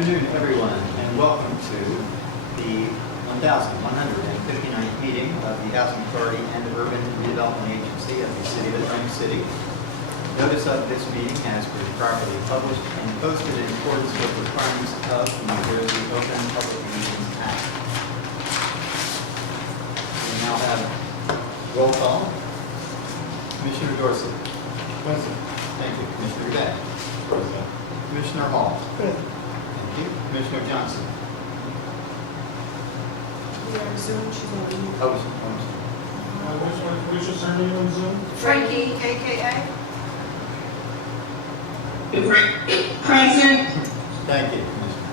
afternoon, everyone, and welcome to the 1,159th meeting of the Housing Authority and the Urban Redevelopment Agency of the City of Atlantic City. Notice of this meeting has been properly published and posted in accordance with the requirements of the New Jersey Open Public Meetings Act. We now have roll call. Commissioner Dorsey. Present. Thank you. Commissioner Beck. Present. Commissioner Hall. Present. Thank you. Commissioner Johnson. We are Zoom, she's on mute. Which is her name on Zoom? Frankie, AKA. Present. Thank you, Commissioner.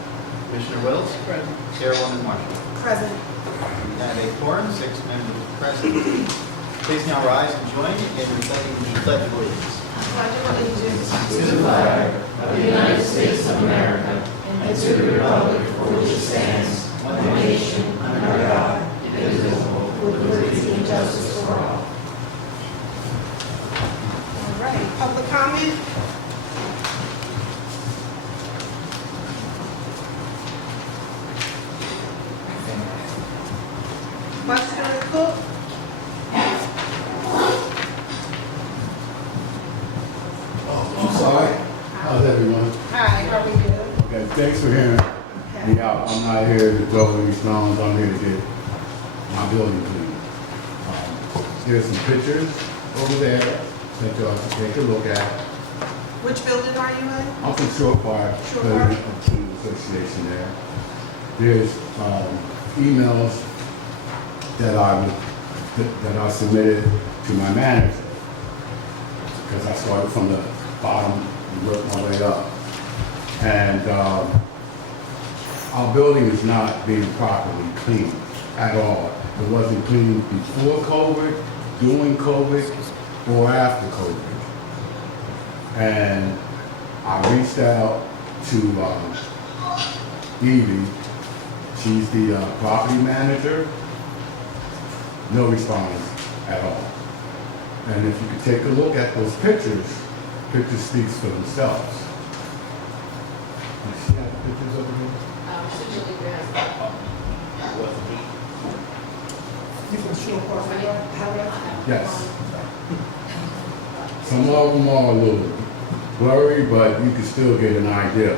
Commissioner Wills. Present. Chairwoman Marshall. Present. We have a quorum, 6 members present. Please now rise and join in reciting the Pledge of Allegiance. Pledge of Allegiance To the flag of the United States of America and to the republic for which it stands, one nation, under God, indivisible, with liberty and justice for all. All right, public comment? Question on the cook? I'm sorry. How's everyone? Hi, how are you? Okay, thanks for hearing me out. I'm not here to throw any stones. I'm here to get my building clean. There's some pictures over there that y'all can take a look at. Which building are you in? I'm from Shore Park, Shore President Park. of the association there. There's emails that I submitted to my manager because I started from the bottom and worked my way up. And our building is not being properly cleaned at all. It wasn't cleaned before COVID, during COVID, or after COVID. And I reached out to Evie. She's the property manager. No response at all. And if you could take a look at those pictures speaks for themselves. You see the pictures over here? You from Shore Park? Yes. Some of them are a little blurry, but you can still get an idea.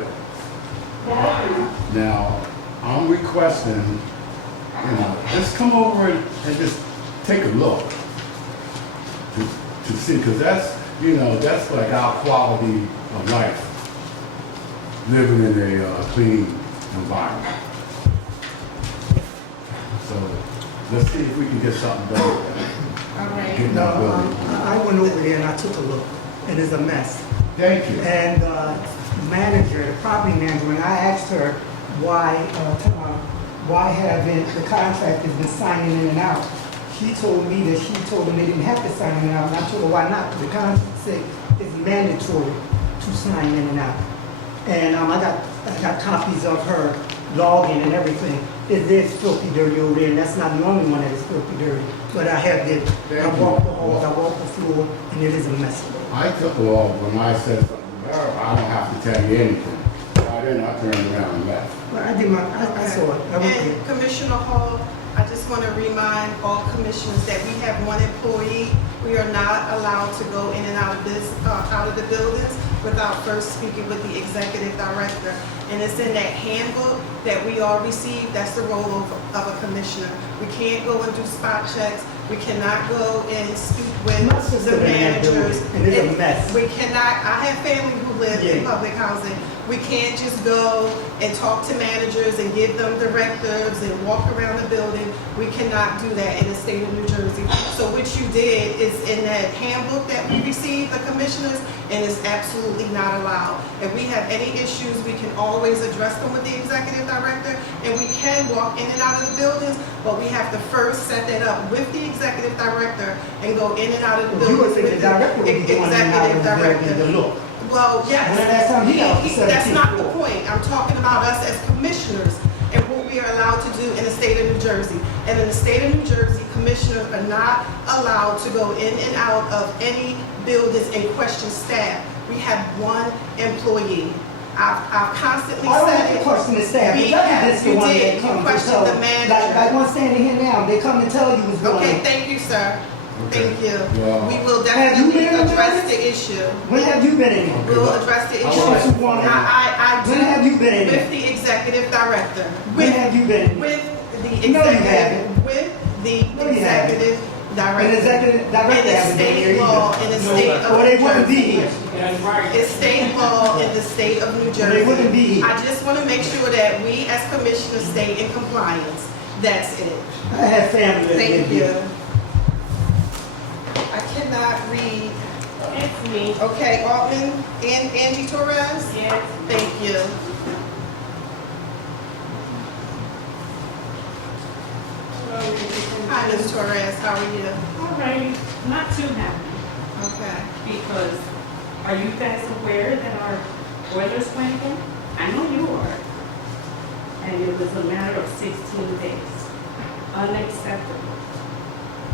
Now, I'm requesting, just come over and just take a look to see, because that's like our quality of life, living in a clean environment. So let's see if we can get something done with that. All right. Get No, that building. I went over there and I took a look, and it's a mess. Thank you. And the property manager, when I asked her why haven't the contractors been signing in and out, she told me that she told them they didn't have to sign in and out, and I told her why not? The contract said it's mandatory to sign in and out. And I got copies of her login and everything. It is filthy dirty over there, and that's not the only one that is filthy dirty. But I walked the halls, I walked the floor, and it is a mess. I took a walk when I said something to her. I don't have to tell you anything. I turned around and left. But I saw it. I went there. And Commissioner Hall, I just want to remind all commissioners that we have one employee. We are not allowed to go in and out of the buildings without first speaking with the executive director. And it's in that handbook that we all received. That's the role of a commissioner. We can't go and do spot checks. We cannot go and speak with My sister the been in that building, managers. and it's a mess. We cannot, I have family who live in Yeah. public housing. We can't just go and talk to managers and give them directives and walk around the building. We cannot do that in the state of New Jersey. So what you did is in that handbook that we received, the commissioners, and it's absolutely not allowed. If we have any issues, we can always address them with the executive director, and we can walk in and out of the buildings, but we have to first set that up with the executive director and go in and out of the You buildings would think the with director would be going in and out of executive the building director. to look. Well, yes, When last time he out the that's 17th not the floor? point. I'm talking about us as commissioners and what we are allowed to do in the state of New Jersey. And in the state of New Jersey, commissioners are not allowed to go in and out of any buildings and question staff. We have one employee. I've constantly I don't have said to it. question the staff. The Be judge careful. is the You one did. that You comes to questioned tell. the manager. Like one standing here now, they come and tell you what's going Okay, on. thank you, sir. Thank you. Well, We will Have you definitely been in address there? the issue. When have you been in here? We will address the How issue. long have you wanted? I do. When have you been in With here? the executive director. When have you been in here? With the No, you executive. haven't. With the No, you haven't. executive An director. executive director In the hasn't been here state law, either. in the state of Or they New wouldn't be Jersey. here. It's state law in the state of New Jersey. They wouldn't be here. I just want to make sure that we as commissioners stay in compliance. That's it. I had family that lived Thank you. here. I cannot read. It's me. Okay, Altman and Angie Torres? Yes. Thank you. Hi, Ms. Torres, how are you? Alrighty, not too happy, Okay. because are you guys aware that our boilers went in? I know you are. And it was a matter of 16 days. Unacceptable.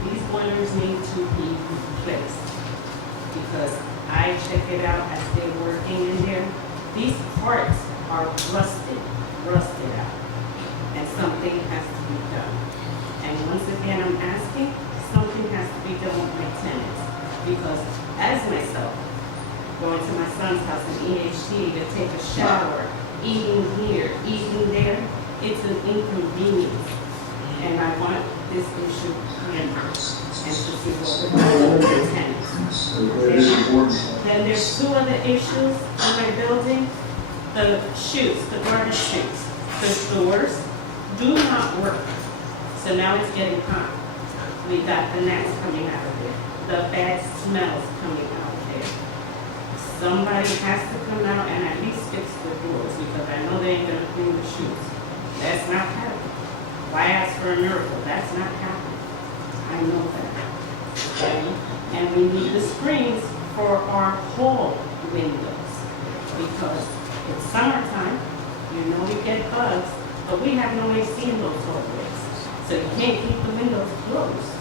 These boilers need to be replaced, because I check it out as they're working in there. These parts are rusted out, and something has to be done. And once again, I'm asking, something has to be done with my tenants. Because as myself, going to my son's house in EHT to take a shower, eating here, eating there, it's an inconvenience. And I want this issue handled and to see what we're doing with the tenants. Then there's two other issues in my building. The chutes, the garbage chutes, the doors do not work. So now it's getting hot. We got the gnats coming out of there. The bad smells coming out of there. Somebody has to come out and at least fix the doors, because I know they ain't gonna clean the chutes. That's not happening. Why ask for a miracle? That's not happening. I know that. Okay? And we need the screens for our hall windows, because it's summertime, you know we get bugs, but we have no AC in those hallways. So you can't keep the windows closed.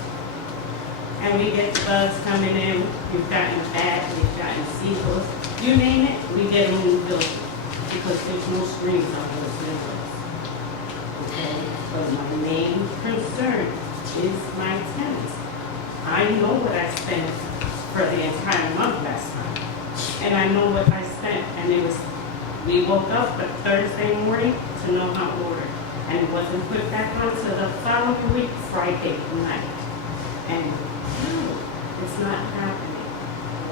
And we get bugs coming in, we've gotten bats, we've gotten seagulls, you name it, we get them in the building, because there's no screens on those windows. Okay, but my main concern is my tenants. I know what I spent for the entire month last time, and I know what I spent, and it was, we woke up a Thursday morning to no hot water, and it wasn't put back on till the following week, Friday night. And no, it's not happening,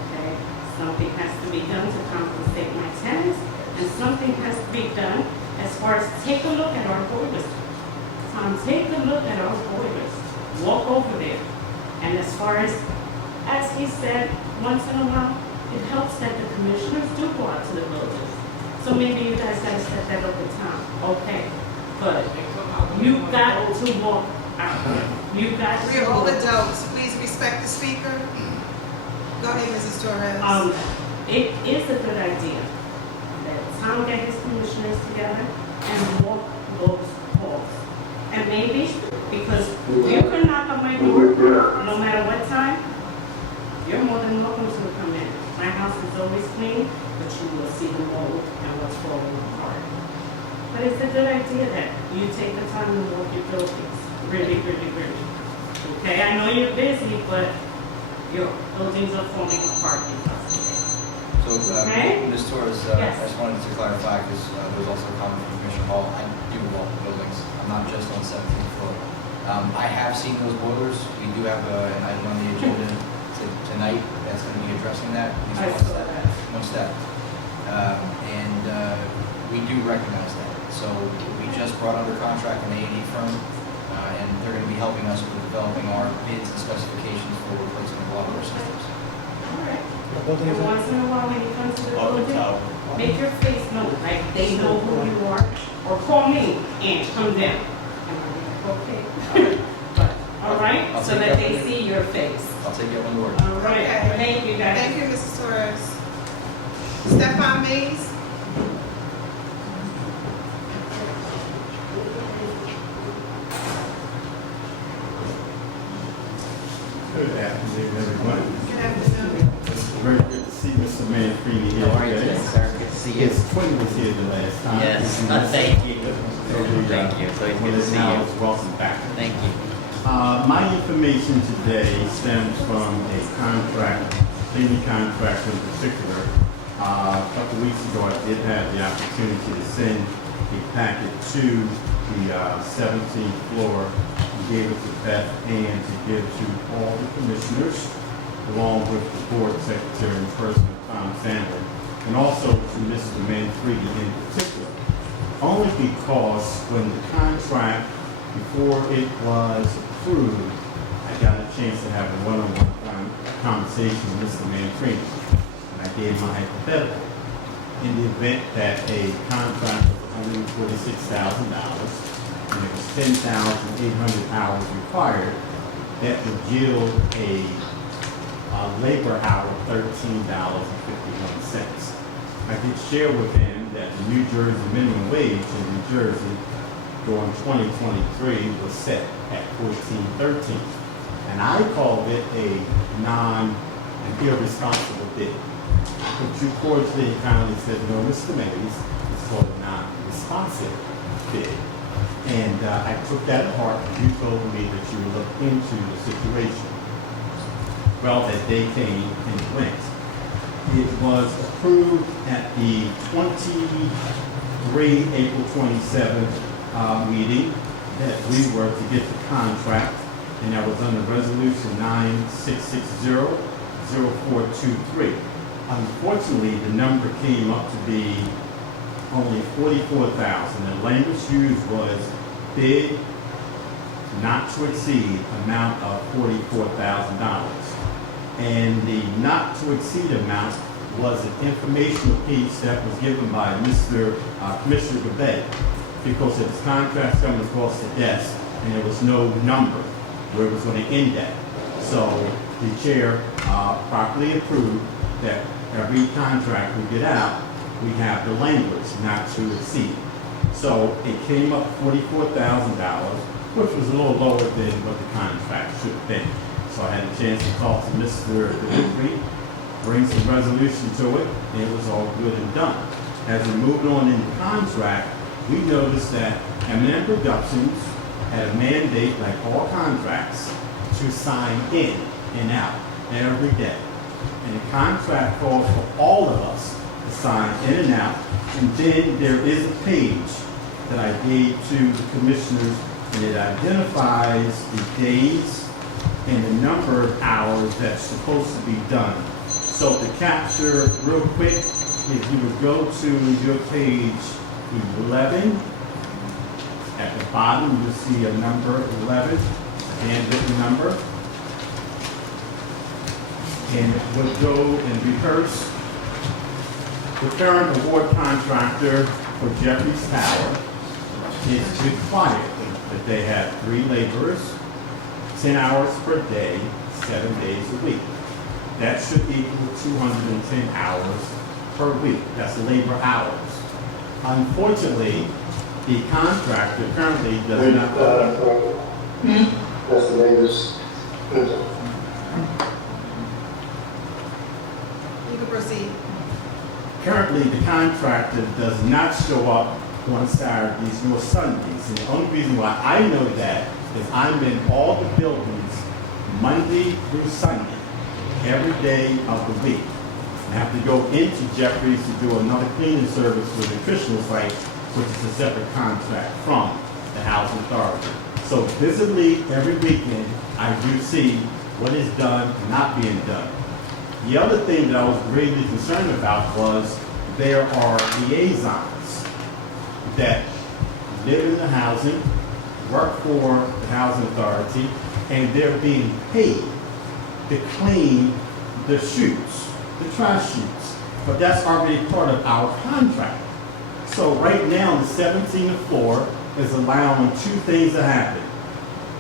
okay? Something has to be done to compensate my tenants, and something has to be done as far as take a look at our boilers. Take a look at our boilers, walk over there. And as far as he said, once in a while, it helps that the commissioners do go out to the buildings. So maybe you guys gotta set that up at time, okay? But you got to walk out. You got to. We're all walk. adults. Please respect the speaker. Go ahead, Mrs. Torres. It is a good idea that Tom get his commissioners together and walk those halls. And maybe, because you can knock on my door, no matter what time, you're more than welcome to come in. My house is always clean, but you will see the mold and what's falling apart. But it's a good idea that you take the time to walk your buildings, really. Okay, I know you're busy, but your buildings are falling apart because of it. So, Okay. Ms. Torres, Yes. I just wanted to clarify, because there was also a comment from Commissioner Hall, I do walk the buildings, I'm not just on 17th floor. I have seen those boilers, we do have an item on the agenda tonight that's going to be addressing that. At I least saw that. one step. And we do recognize that. So we just brought under contract an A&E firm, and they're going to be helping us with developing our bids and specifications for replacement of a lot of our systems. All right. And once in a while, when you come to the building, make your face known, like they know who you are, or call me and come down. And I'll be like, okay. But, all right, I'll so take that that they with see your face. I'll take that one word. All right, Okay. thank you guys. Thank you, Mrs. Torres. Stephon Mays? Good afternoon, everyone. Good afternoon. It's very good to see Mr. Manfredi here How are you today. today, sir? Good to see you. His twin was here the last time. Yes, He's in the thank you. So we, Thank you. So it's good to Willis see now you. is welcome back. Thank you. My information today stems from a contract, cleaning contract in particular. A couple weeks ago, I did have the opportunity to send a packet to the 17th floor. We gave it to Beth Ann to give to all the commissioners, along with the board secretary and president, Tom Sandler, and also to Mr. Manfredi in particular. Only because when the contract, before it was approved, I got a chance to have a one-on-one conversation with Mr. Manfredi. And I gave my hypothetical. In the event that a contract was $146,000 and it was 10,800 hours required, that would yield a labor hour of $13.51. I did share with him that the New Jersey minimum wage in New Jersey during 2023 was set at $14.13. And I called it a an irresponsible bid. But you cordially and kindly said, no, Mr. Mays, it's called a non-responsive bid. And I took that at heart, and you told me that you would look into the situation. Well, that day came and it went. It was approved at the April 27th meeting that we were to get the contract, and that was under resolution 9660-0423. Unfortunately, the number came up to be only $44,000. The language used was bid not to exceed amount of $44,000. And the not to exceed amount was an informational piece that was given by Mr. Commissioner Gabay, because it was contracts coming across the desk and there was no number where it was going to end at. So the chair properly approved that every contract we get out, we have the language not to exceed. So it came up $44,000, which was a little lower than what the contract should have been. So I had a chance to talk to Mr. Delivery, bring some resolution to it, and it was all good and done. As we moved on in the contract, we noticed that M&M Productions had a mandate, like all contracts, to sign in and out every day. And the contract calls for all of us to sign in and out. And then there is a page that I gave to the commissioners, and it identifies the days and the number of hours that's supposed to be done. So to capture real quick, if you would go to your page 11, at the bottom you'll see a number 11, a handwritten number, and it would go in reverse. The current award contractor for Jeffries Tower is required that they have 3 laborers, 10 hours per day, 7 days a week. That should equal 210 hours per week. That's labor hours. Unfortunately, the contractor currently does not. That's the latest. You can proceed. Currently, the contractor does not show up on Saturdays nor Sundays. And the only reason why I know that is I'm in all the buildings Monday through Sunday, every day of the week. I have to go into Jeffries to do another cleaning service for the nutritional site, which is a separate contract from the housing authority. So visibly, every weekend, I do see what is done and not being done. The other thing that I was greatly concerned about was there are liaisons that live in the housing, work for the housing authority, and they're being paid to clean the chutes, the trash chutes. But that's already part of our contract. So right now, the 17th floor is allowing 2 things to happen.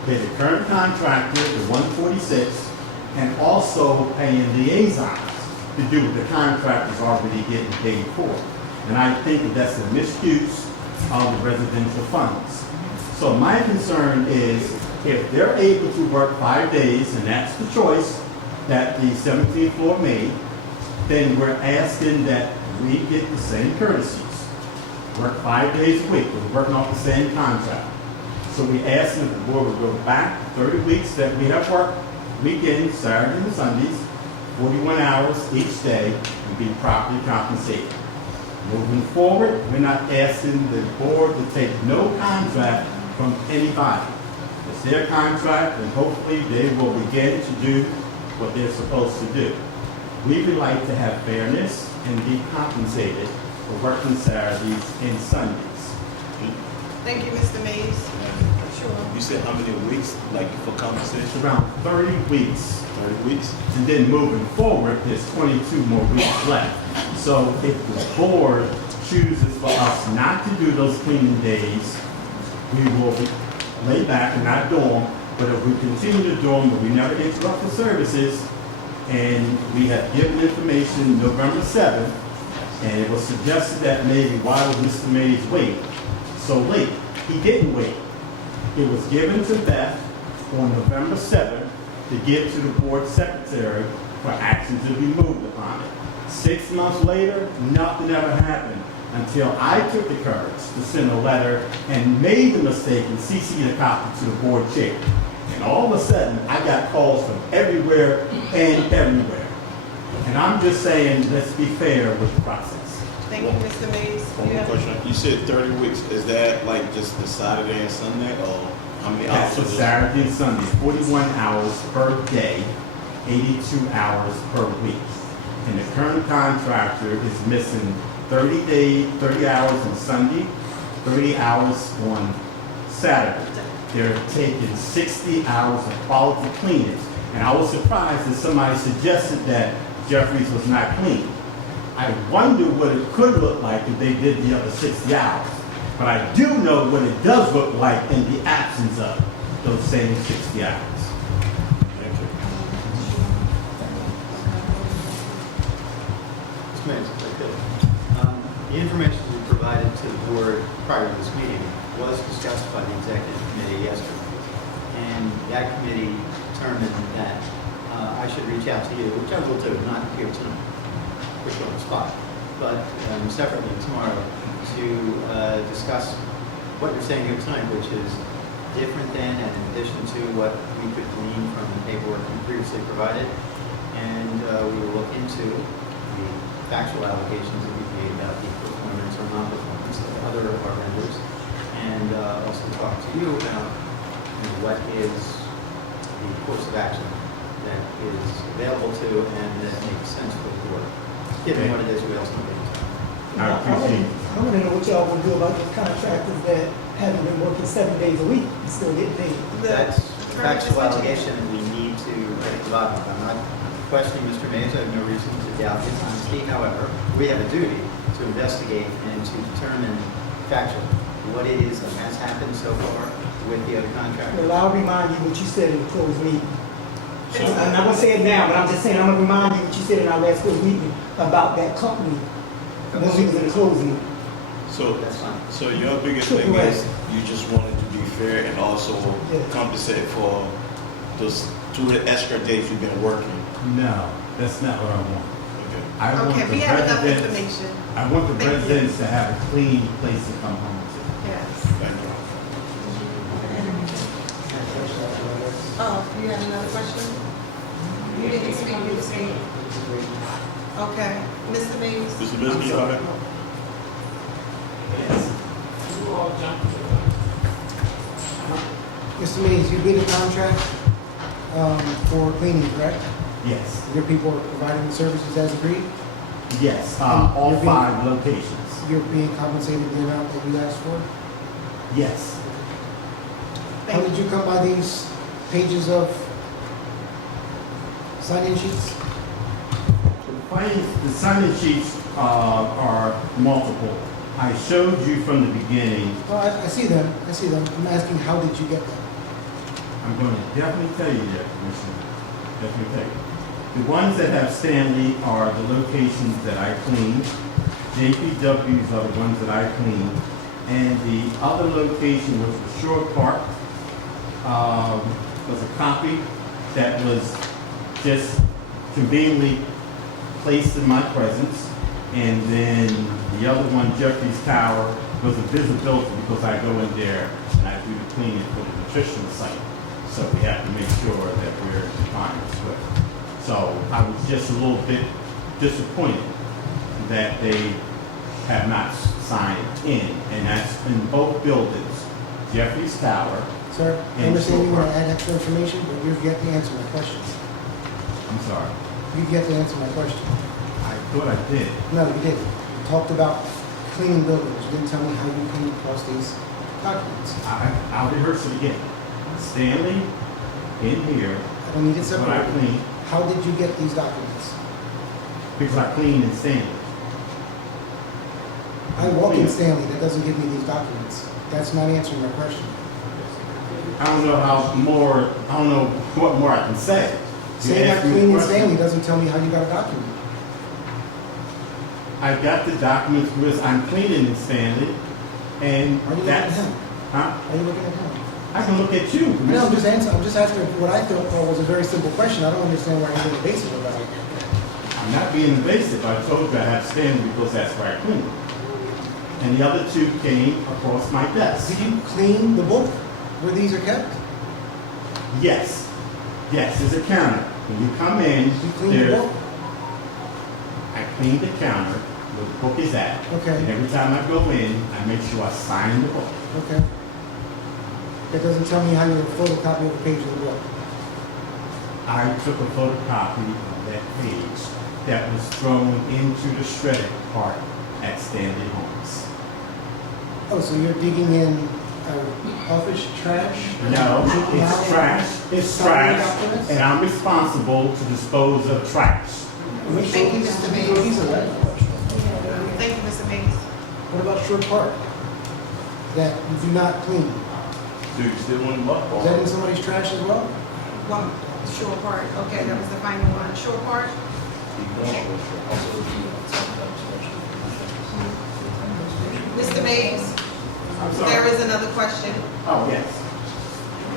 Pay the current contractor, the 146, and also paying liaisons to do what the contractor's already getting paid for. And I think that that's a misuse of the residential funds. So my concern is if they're able to work 5 days, and that's the choice that the 17th floor made, then we're asking that we get the same courtesies. Work 5 days a week, we're working off the same contract. So we asked if the board would go back 30 weeks that we have worked, weekends, Saturdays and Sundays, 41 hours each day, and be properly compensated. Moving forward, we're not asking the board to take no contract from anybody. It's their contract, and hopefully they will begin to do what they're supposed to do. We would like to have fairness and be compensated for working Saturdays and Sundays. Thank you, Mr. Mays. Sure. You said how many weeks, like, for It's compensation? around 30 weeks, 30 weeks? and then moving forward, there's 22 more weeks left. So if the board chooses for us not to do those cleaning days, we will lay back and not do them. But if we continue to do them, but we never interrupt the services, and we have given information November 7th, and it was suggested that maybe why would Mr. Mays wait so late? He didn't wait. It was given to Beth on November 7th to give to the board secretary for action to be moved upon it. 6 months later, nothing ever happened until I took the courage to send a letter and made the mistake and CC'd a copy to the board chair. And all of a sudden, I got calls from everywhere and everywhere. And I'm just saying, let's be fair with the process. Thank you, Mr. Mays. One You more have- question. You said 30 weeks. Is that like just the Saturday and Sunday, or how many That's hours? for Saturday and Sunday, 41 hours per day, 82 hours per week. And the current contractor is missing 30 hours on Sunday, 30 hours on Saturday. They're taking 60 hours of quality cleaning. And I was surprised that somebody suggested that Jeffries was not clean. I wonder what it could look like if they did the other 60 hours. But I do know what it does look like in the absence of those same 60 hours. Thank you. Mr. Mays, if I could. The information we provided to the board prior to this meeting was discussed by the executive committee yesterday. And that committee determined that I should reach out to you, which I will do, not here tonight, which on the spot, but separately tomorrow to discuss what you're saying here tonight, which is different than and in addition to what we could glean from the paperwork we previously provided. And we will look into the factual allegations that we've made about the performance or non-performance of other of our vendors, and also talk to you about what is the course of action that is available to and that makes sense for the board, given what it is we also need to. I appreciate it. I want to know what y'all gonna do about the contractors that haven't been working 7 days a week and still get paid. That's a factual allegation that we need to get to the bottom of. I'm not questioning Mr. Mays, I have no reason to doubt his honesty. However, we have a duty to investigate and to determine factually what it is that has happened so far with the other contractors. Well, I'll remind you what you said in the closed meeting. I'm not gonna say it now, but I'm just saying, I'm gonna remind you what you said in our last closed meeting about that company. When we was in the closed meeting. So, That's fine. so your biggest Sure, thing go ahead. is you just wanted to be fair and also Yeah. compensate for those 2 extra days you've been working. No, that's not what I want. Okay. I want Okay, the we have enough residents, information. I want the Thank you. residents to have a clean place to come home to. Yes. Thank you. Oh, you had another question? You didn't speak, you didn't speak. Okay, Mr. Mays? Mr. Bisbee, you have it? Mr. Mays, you did a contract for cleaning, correct? Yes, Your people are providing the services as agreed? yes, And all you're being- 5 locations. You're being compensated the amount that you asked for? Yes. How Thank did you come by these pages of sign-in sheets? The sign-in sheets are multiple. I showed you from the beginning. Well, I see them, I see them. I'm asking, how did you get them? I'm going to definitely tell you that, Commissioner. Definitely tell you. The ones that have Stanley are the locations that I cleaned. JPWs are the ones that I cleaned. And the other location was the Shore Park, was a copy that was just conveniently placed in my presence. And then the other one, Jeffrey's Tower, was a visibility because I go in there and I do the cleaning for the nutritional site. So we have to make sure that we're compliant with it. So I was just a little bit disappointed that they have not signed in, and that's in both buildings, Jeffrey's Tower. Sir, I And understand you want to Shore add extra information, but you've yet to answer my question. I'm sorry, You've yet to answer my question. I thought I did. No, you didn't. You talked about cleaning buildings. You didn't tell me how you came across these documents. I'll rehearse it again. Stanley, in here, I don't need it is what I separated. clean, How did you get these documents? because I clean in Stanley. I walk in Stanley, that doesn't give me these documents. That's not answering my question. I don't know what more I can say. You Saying I asked me a clean in question. Stanley doesn't tell me how you got a document. I got the documents because I'm cleaning in Stanley, and Are you looking at that's, him? huh? Are you looking at him? I can look at you. No, I'm just answering, I'm just asking what I thought was a very simple question. I don't understand why you're being evasive about it. I'm not being invasive. I told you I have Stanley because that's where I clean. And the other two came across my desk. Do you clean the book where these are kept? Yes. Yes, there's a counter. When you come in, Do you clean the there's, book? I clean the counter where the book is at. Okay. And every time I go in, I make sure I sign the book. Okay. That doesn't tell me how you photocopy of a page of the book. I took a photocopy of that page that was thrown into the shredded part at Stanley Homes. Oh, so you're digging in office trash? No, it's trash, it's trash, and I'm responsible to dispose of trash. Thank you, Mr. Mays. These are right. Thank you, Mr. Mays. What about Shore Park? That you do not clean? Do you still want to buck Is that in somebody's trash as well? One, Shore Park, okay, that was the final one. Shore Park? Mr. Mays, I'm there sorry. is another question. Oh, yes.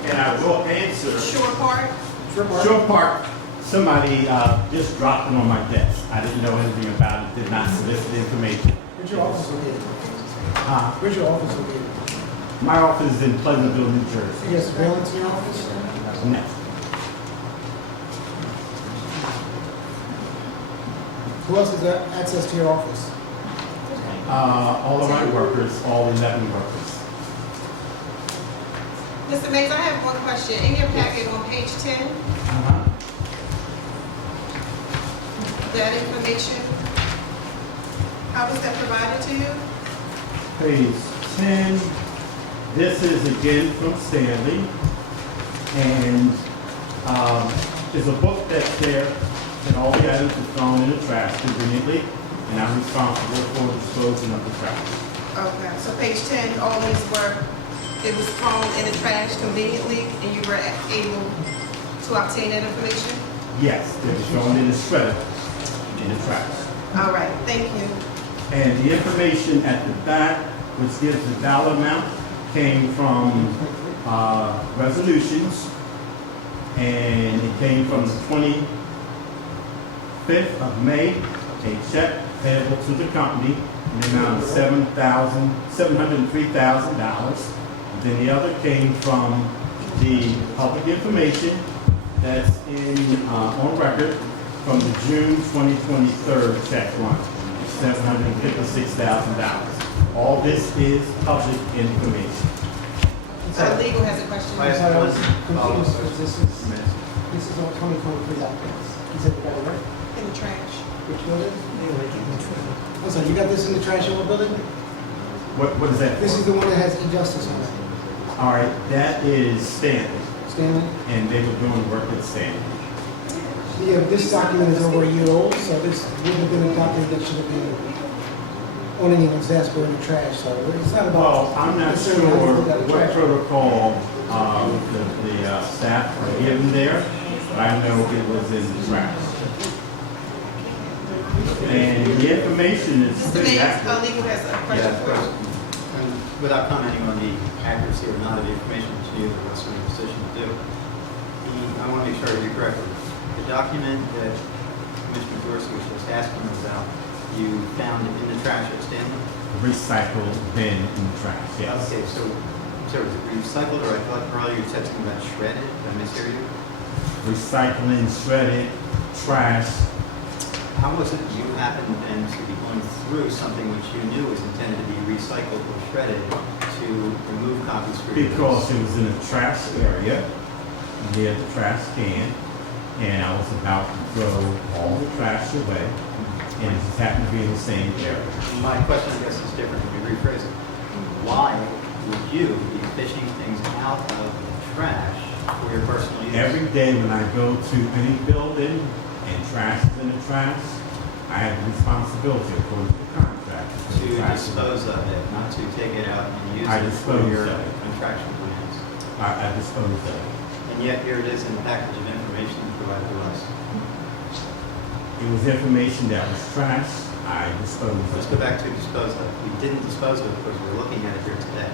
And I will answer. Shore Park? Shore Park? Shore Park, somebody just dropped it on my desk. I didn't know anything about it, did not solicit information. Where's your office located? Uh, Where's your office located? My office is in Pleasantville, New Jersey. You have surveillance in your office? No. Who else has access to your office? All of my workers, all 11 workers. Mr. Mays, I have one question. In your packet on page 10, that information, how was that provided to you? Page 10, this is again from Stanley, and there's a book that's there, and all the items are thrown in the trash conveniently, and I'm responsible for disposing of the trash. Okay, so page 10, all these were, it was thrown in the trash conveniently, and you were able to obtain that information? Yes, they're thrown in the shredder, in the trash. All right, thank you. And the information at the back, which gives the dollar amount, came from resolutions, and it came from the 25th of May, a check payable to the company in the amount of $703,000. Then the other came from the public information that's on record from the June 2023 check run, $756,000. All this is public information. Legal has a question. I have Sorry, I was one confused, follow-up because question. this is on 2023 documents. You said you got it right? In the trash. Which building? I'm sorry, you got this in the trash in what building? What is that This is for? the one that has e-justice on it. All right, that is Stanley, Stanley? and they were doing work at Stanley. Yeah, but this document is over a year old, so this wouldn't have been a document that should have been on anyone's desk or in the trash, so it's not about. Well, I'm not sure necessarily how you put that in what trash. protocol the staff were given there, but I know it was in the trash. And the information is Mr. pretty Mays, accurate. legal has a Yeah, question of for you. course. Without commenting on the accuracy or not of the information, which neither of us are in a position to do, I want to make sure I hear you correctly. The document that Commissioner Dorsey was just asking about, you found in the trash at Stanley? Recycle bin in the trash, yes. Okay, so was it recycled, or I thought earlier you said something about shredded? Did I mishear you? Recycling, shredded, trash. How was it you happened then to be going through something which you knew was intended to be recycled or shredded to remove copies for your use? Because it was in a trash area, near the trash can, and I was about to throw all the trash away, and it just happened to be in the same area. My question, I guess, is different. Let me rephrase it. Why would you be fishing things out of the trash for your personal use? Every day when I go to any building and trash is in the trash, I have the responsibility according to the contract. To dispose of it, not to take it out and use I it for dispose your of it. contraction plans. I dispose of it. And yet here it is in the package of information provided to us. It was information that was trash, I disposed Let's of go it. back to dispose of. We didn't dispose of it because we're looking at it here today.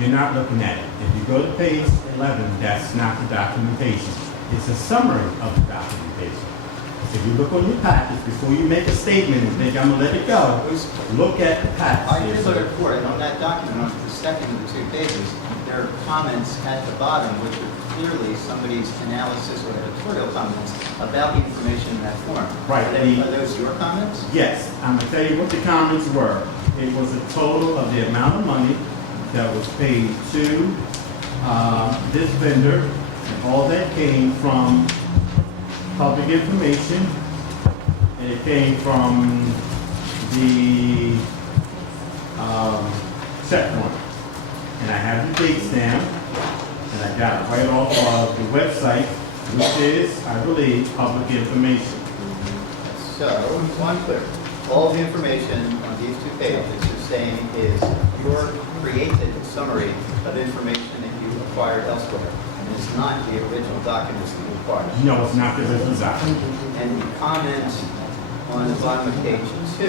You're not looking at it. If you go to page 11, that's not the documentation. It's a summary of the documentation. If you look on your package, before you make a statement and think I'm gonna let it go, look at the package. I did look at it, and on that document, on the second of the 2 pages, there are comments at the bottom which are clearly somebody's analysis or editorial comments about the information in that form. Right. Are those your comments? Yes, I'm gonna tell you what the comments were. It was a total of the amount of money that was paid to this vendor, and all that came from public information, and it came from the check warrant. And I have the dates down, and I got it right off of the website, which is, I believe, public information. So, one clear, all the information on these 2 pages is saying is your created summary of information that you acquired elsewhere. And it's not the original documents that you acquired. No, it's not the original document. And the comment on the bottom of page 2,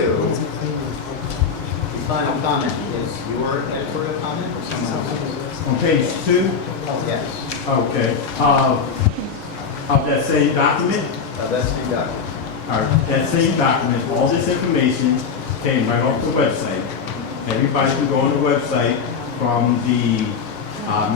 the final comment is your editorial comment or someone else's? On page 2, Yes, okay, of that same document, that's the document. all right, that same document, all this information came right off the website. Everybody can go on the website from the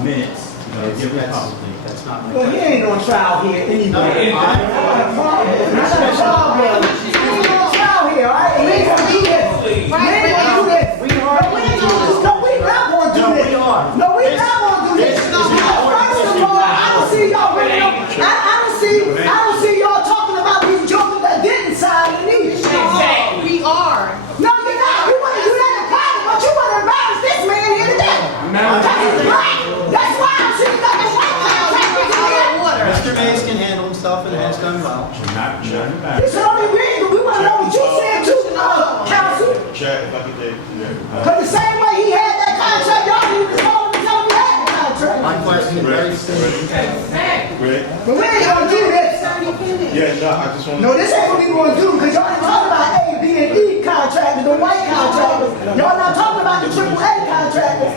minutes that are given publicly. That's not my Well, he question. ain't on trial here anyway. No, I got a problem. I got a problem. He ain't on trial here, all right? We ain't gonna do this. We ain't gonna do this. No, we ain't gonna do this. No, we not gonna do this. No, we not gonna do this. First of all, I don't see y'all bringing up, I don't see y'all talking about these jokers that didn't sign the lease. We are. No, you're not. You wanna do that in private, but you wanna embarrass this man here today. That's right. That's why I'm sitting up and white contractors in here. Mr. Mays can handle himself and has done well. Not about This it. is only reason we wanna know what you said too, council. Chad, if I could take, yeah. Cause the same way he had that contract, y'all didn't even tell him he had the contract. My question very simple. Rick? But we ain't gonna do this. Yeah, no, I just want No, this ain't what we gonna do, cause y'all ain't talking about A, B, and E contractors, the white contractors. Y'all not talking about the AAA contractors.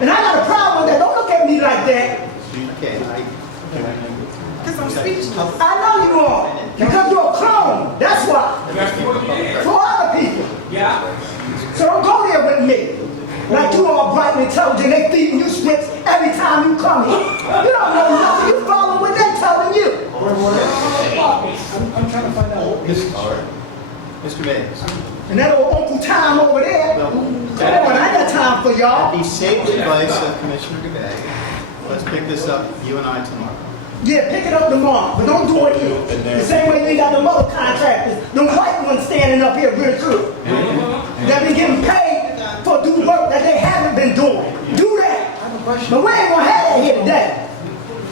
And I got a problem with that. Don't look at me like that. Okay, Because I'm speechless. I know you are. Because you're a clone. That's why. For other people. Yeah. So don't go there with me. Like you all bright and intelligent, they feeding you scripts every time you come here. You don't know nothing, you follow what they're telling you. I'm trying to find out. Mr. Mays, And that old Uncle Tom over there, come on, I got time for at y'all. the sage advice of Commissioner Gabay, let's pick this up, you and I, tomorrow. Yeah, pick it up tomorrow, but don't do it here. The same way you ain't got them other contractors, them white ones standing up here real true. That been getting paid for do work that they haven't been doing. Do that. But we ain't gonna have that here today.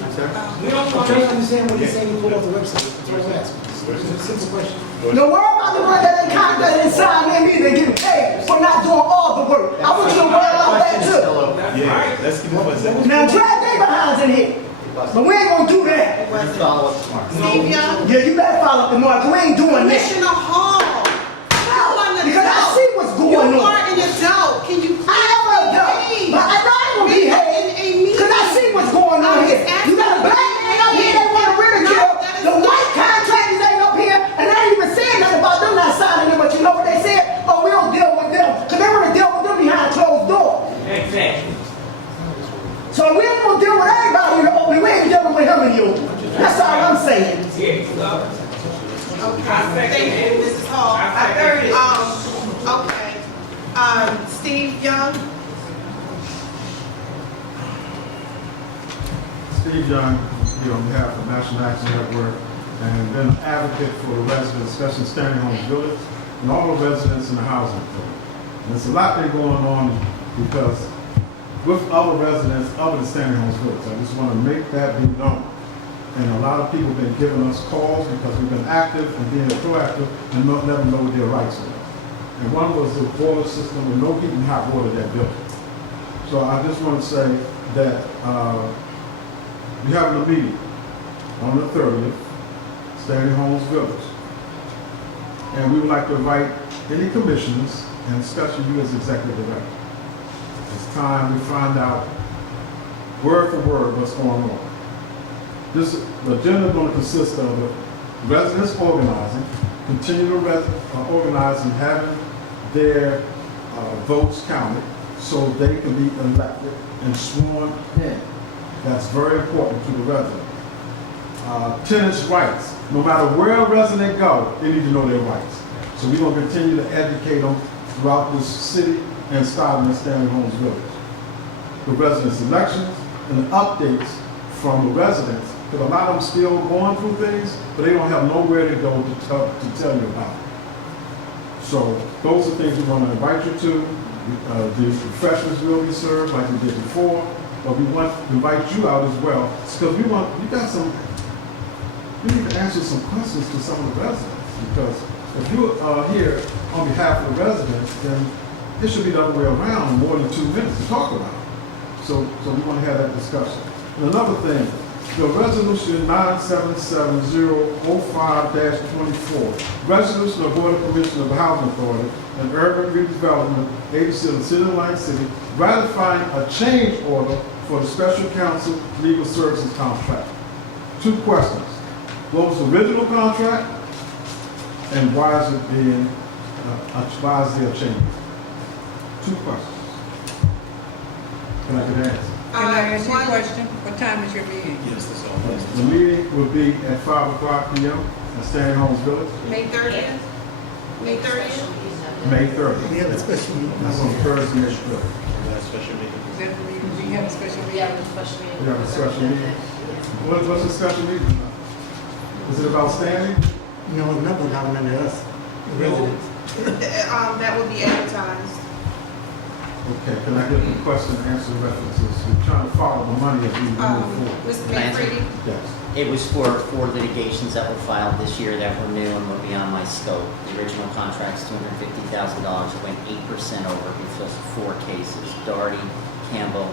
I'm sorry? I'm trying to understand what he's saying he pulled off the website. That's what I'm asking. It's a simple question. No worry about the one that ain't contracted and signed in either getting paid for not doing all the work. I want you to worry about that Question is still too. open. Yeah, let's keep it one second. Now drag their behinds in here. But we ain't gonna do that. We'll follow up tomorrow. Steve Young, Yeah, you better follow up tomorrow, 'cause we ain't doing that. Commissioner Hall. Because I see what's going You on. are an adult. Can you I am a adult, but I know I ain't gonna behave. Because I see what's going on here. You got a black man up here that want to ridicule. The white contractors ain't up here, and I ain't even saying nothing about them not signing them, but you know what they So we ain't gonna deal with everybody in the open, we ain't dealing with him in the open. That's all I'm saying. Okay, thank you, Mrs. Hall. I third it. Okay. Steve Young? Steve Young, here on behalf of National Action Network, and been an advocate for the residents, especially Stanley Homes Village, and all the residents in the housing authority. And there's a lot been going on because with other residents other than Stanley Homes Village, I just want to make that be known. And a lot of people have been giving us calls because we've been active and being proactive and never know what their rights are. And one was the boiler system with no heat and hot water that building. So I just want to say that we're having a meeting on the 30th, Stanley Homes Village. And we would like to invite any commissioners, and especially you as executive director. It's time we find out word for word what's going on. The agenda is going to consist of the residents organizing, continue to organize and having their votes counted so they can be elected and sworn in. That's very important to the resident. Tenants' rights. No matter where a resident goes, they need to know their rights. So we're going to continue to educate them throughout this city and starting at Stanley Homes Village. The residents' elections and the updates from the residents, because a lot of them still going through things, but they don't have nowhere to go to tell you about it. So those are things we want to invite you to. The refreshments will be served like we did before, but we want to invite you out as well, because we need to answer some questions to some of the residents, because if you're here on behalf of the residents, then it should be the other way around, more than 2 minutes to talk about it. So we want to have that discussion. And another thing, the resolution 977-005-24, resolution of Board of Commissioners of the Housing Authority and Urban Redevelopment Agency of the City of Atlantic City, ratifying a change order for the Special Counsel Legal Services contract. 2 questions. What was the original contract, and why is it being, why is there a change? 2 questions. Can I get an answer? Can I ask you a question? What time is your meeting? Yes, that's all. The meeting will be at 5:00 p.m. at Stanley Homes Village, May 30th? May 30th? May 30th. We have a special meeting. That's on Thursday, May 3rd. That's special meeting. Is that the meeting? We have a special meeting? We have a special meeting. What's the special meeting about? Is it about Stanley? No, it's not about government, us, the residents. That will be advertised. Okay, can I get the question and answer references? We're trying to follow the money as we move forward. Mr. Can I answer? McCready? Yes. It was for 4 litigations that were filed this year that were new and were beyond my scope. The original contract's $250,000. It went 8% over because of 4 cases, Doherty, Campbell,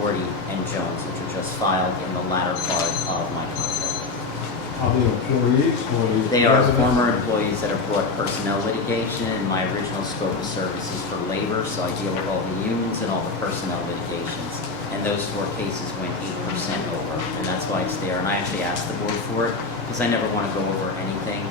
Gordy, and Jones, which were just filed in the latter part of my contract. Are they employees or They are residents? former employees that have brought personnel litigation, and my original scope of services for labor, so I deal with all the unions and all the personnel litigations. And those 4 cases went 8% over, and that's why it's there. And I actually asked the board for it, because I never want to go over anything,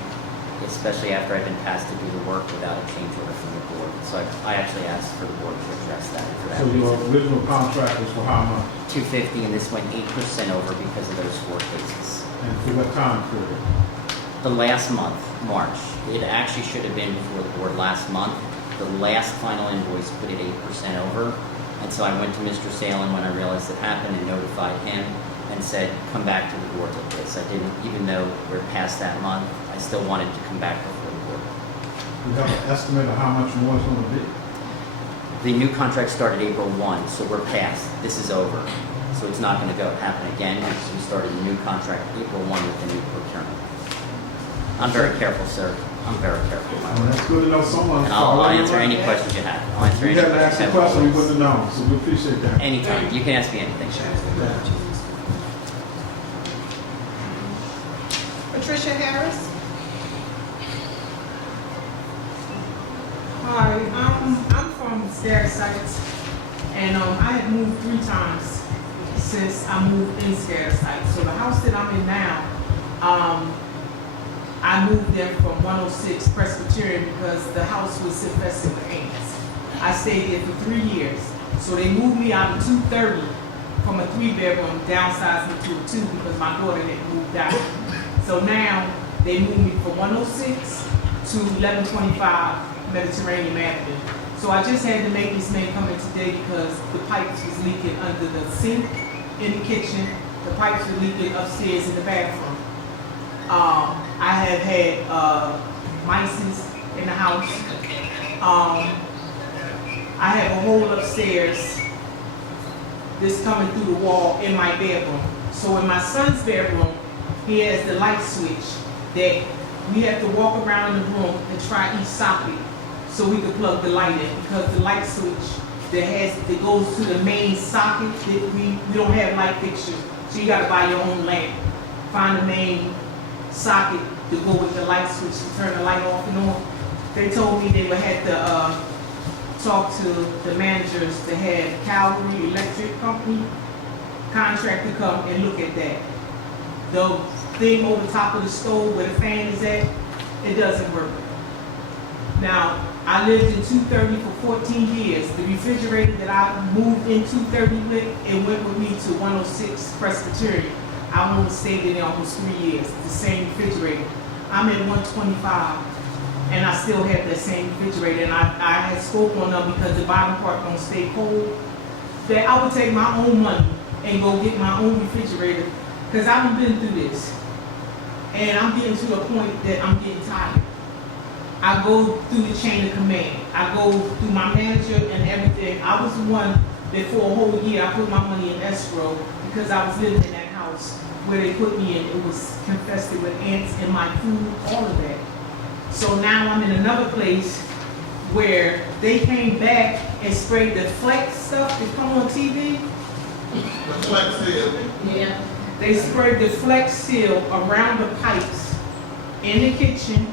especially after I've been tasked to do the work without a change order from the board. So I actually asked for the board to address that for that So your reason. original contract was for how much? $250, and this went 8% over because of those 4 cases. And for what time period? The last month, March. It actually should have been before the board last month. The last final invoice put it 8% over. And so I went to Mr. Salem when I realized it happened and notified him and said, come back to the board with this. I didn't, even though we're past that month, I still wanted to come back before the board. You have an estimate of how much more it's going to be? The new contract started April 1, so we're past. This is over. So it's not going to happen again because we started a new contract April 1 with the new procurement. I'm very careful, sir. I'm very careful. with my Well, words. that's good to know someone. And I'll answer any questions you have. I'll answer We any had to questions ask you a have. question we wouldn't have known, so we appreciate that. Anytime. You can ask me anything, sir. Patricia Harris? Hi, I'm from Scarce Sites, and I had moved 3 times since I moved in Scarce Sites. So the house that I'm in now, I moved there from 106 Presbyterian because the house was infested with ants. I stayed there for 3 years. So they moved me out of 230 from a 3-bedroom, downsized me to a 2 because my daughter had moved out. So now they moved me from 106 to 1125 Mediterranean Avenue. So I just had to make this man come in today because the pipes was leaking under the sink in the kitchen. The pipes were leaking upstairs in the bathroom. I have had mice in the house. I have a hole upstairs that's coming through the wall in my bedroom. So in my son's bedroom, he has the light switch that we have to walk around the room and try each socket so we can plug the light in, because the light switch that goes to the main socket, that we don't have light fixtures. So you gotta buy your own lamp. Find the main socket to go with the light switch to turn the light off and on. They told me they would have to talk to the managers that had Calvary Electric Company contractor come and look at that. The thing over top of the stove where the fan is at, it doesn't work. Now, I lived in 230 for 14 years. The refrigerator that I moved in 230 with, it went with me to 106 Presbyterian. I only stayed in there almost 3 years, the same refrigerator. I'm at 125, and I still have that same refrigerator. And I had spoke on them because the bottom part don't stay cold, that I would take my own money and go get my own refrigerator, because I haven't been through this. And I'm getting to the point that I'm getting tired. I go through the chain of command. I go through my manager and everything. I was the one that for a whole year I put my money in escrow because I was living in that house where they put me in. It was infested with ants in my food, all of that. So now I'm in another place where they came back and sprayed the Flex stuff that come on TV. The Flex Seal. Yeah. They sprayed the Flex Seal around the pipes in the kitchen,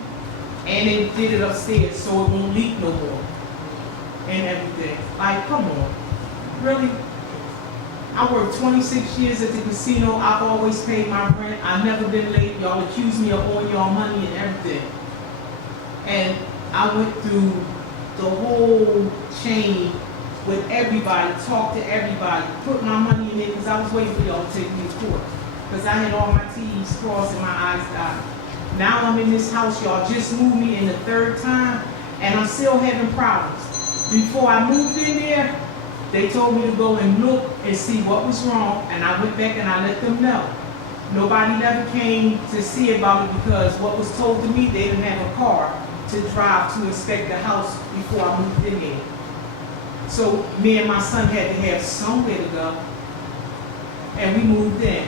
and they did it upstairs so it won't leak no more and everything. Like, come on. Really? I worked 26 years at the casino. I've always paid my rent. I've never been late. Y'all accuse me of owing y'all money and everything. And I went through the whole chain with everybody, talked to everybody, put my money in it because I was waiting for y'all to take me to court. Because I had all my T's crossed and my I's dotted. Now I'm in this house, y'all just moved me in the 3rd time, and I'm still having problems. Before I moved in there, they told me to go and look and see what was wrong, and I went back and I let them know. Nobody never came to see about it because what was told to me, they didn't have a car to drive to inspect the house before I moved in there. So me and my son had to have somewhere to go, and we moved in.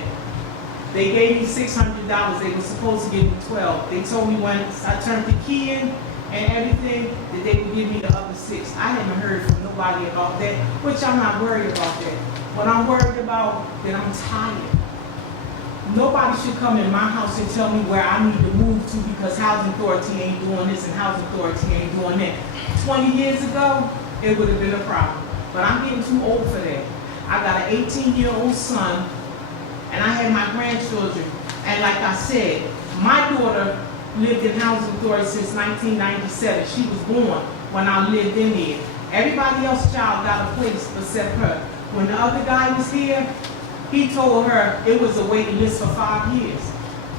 They gave me $600. They were supposed to give me $12. They told me once I turned the key in and everything that they would give me the other $6. I haven't heard from nobody about that, which I'm not worried about that. What I'm worried about, that I'm tired. Nobody should come in my house and tell me where I need to move to because housing authority ain't doing this and housing authority ain't doing that. 20 years ago, it would have been a problem. But I'm getting too old for that. I got an 18-year-old son, and I had my grandchildren. And like I said, my daughter lived in housing authority since 1997. She was born when I lived in there. Everybody else's child got a place except her. When the other guy was here, he told her it was a waiting list for 5 years.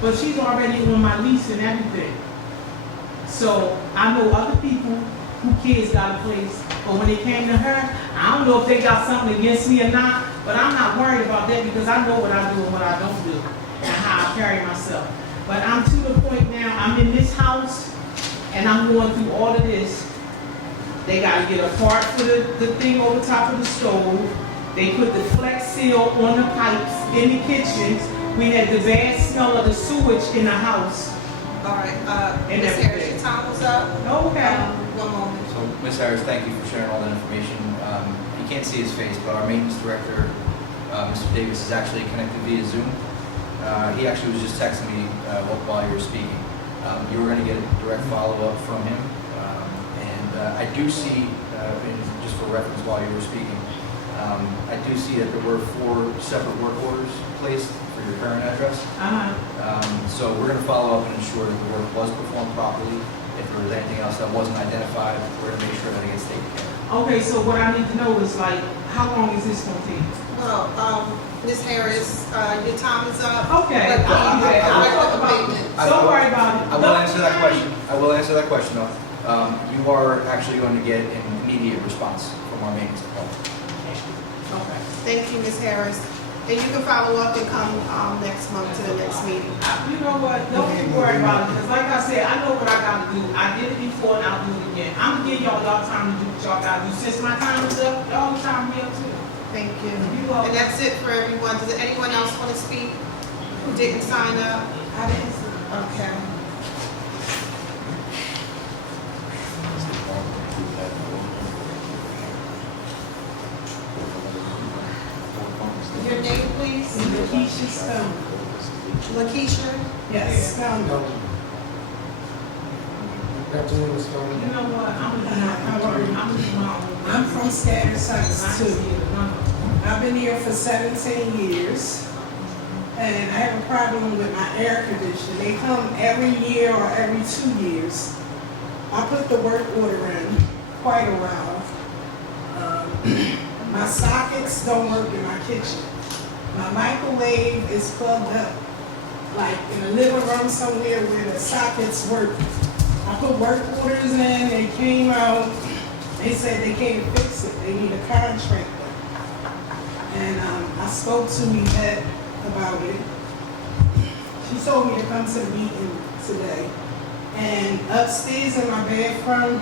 But she's already on my lease and everything. So I know other people who kids got a place, but when it came to her, I don't know if they got something against me or not, but I'm not worried about that because I know what I do and what I don't do and how I carry myself. But I'm to the point now, I'm in this house and I'm going through all of this. They got to get a part for the thing over top of the stove. They put the Flex Seal on the pipes in the kitchens. We had the bad smell of the sewage in the house. All right, And Ms. everything. Harris, your time was up. Okay. One moment. So, Ms. Harris, thank you for sharing all that information. You can't see his face, but our maintenance director, Mr. Davis, is actually connected via Zoom. He actually was just texting me while you were speaking. You were going to get a direct follow-up from him. I do see, and just for reference while you were speaking, I do see that there were 4 separate work orders placed for your current address. So we're going to follow up and ensure that the work was performed properly. If there was anything else that wasn't identified, we're going to make sure that it gets taken care of. Okay, so what I need to know is like, how long is this going to take? Well, Ms. Harris, your time is up. Okay. But, Okay, I'll direct talk about it. abatement. Don't worry about it. I will answer that question. I will answer that question though. You are actually going to get an immediate response from our maintenance department. Okay. Thank you, Ms. Harris. And you can follow up and come next month to the next meeting. You know what, don't be worried about it, because like I said, I know what I gotta do. I did it before and I'll do it again. I'm gonna give y'all time to do what y'all gotta do. Since my time is up, y'all time me up too. Thank you. You welcome. And that's it for everyone. Does anyone else want to speak who didn't sign up? I didn't see. Okay. Your name, please? Lakeisha Stone. Lakeisha? Yes, Stone. Good afternoon, Ms. Stone. You know what, I'm I'm from Scattered Sites too. I've been here for 17 years, and I have a problem with my air conditioner. They come every year or every 2 years. I put the work order in quite a while. My sockets don't work in my kitchen. My microwave is plugged up, like in a living room somewhere where the sockets work. I put work orders in, they came out, they said they can't fix it, they need a contractor. And I spoke to Yvette about it. She told me to come to the meeting today. And upstairs in my bathroom,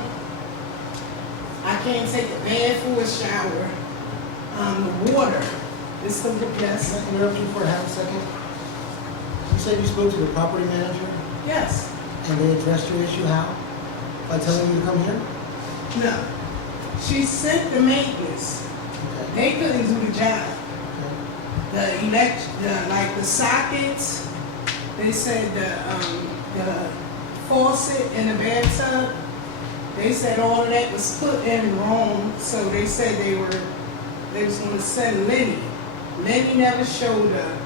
I can't take a bath or a shower. The water is the yes. Can I interrupt you for a half a second? You said you spoke to the property manager Yes. and they addressed your issue how? By telling you to come here? No. She sent the maintenance. Okay. They couldn't do the job. Okay. Like the sockets, they said the faucet in the bathtub, they said all of that was put in wrong, so they said they was gonna send Lenny. Lenny never showed up.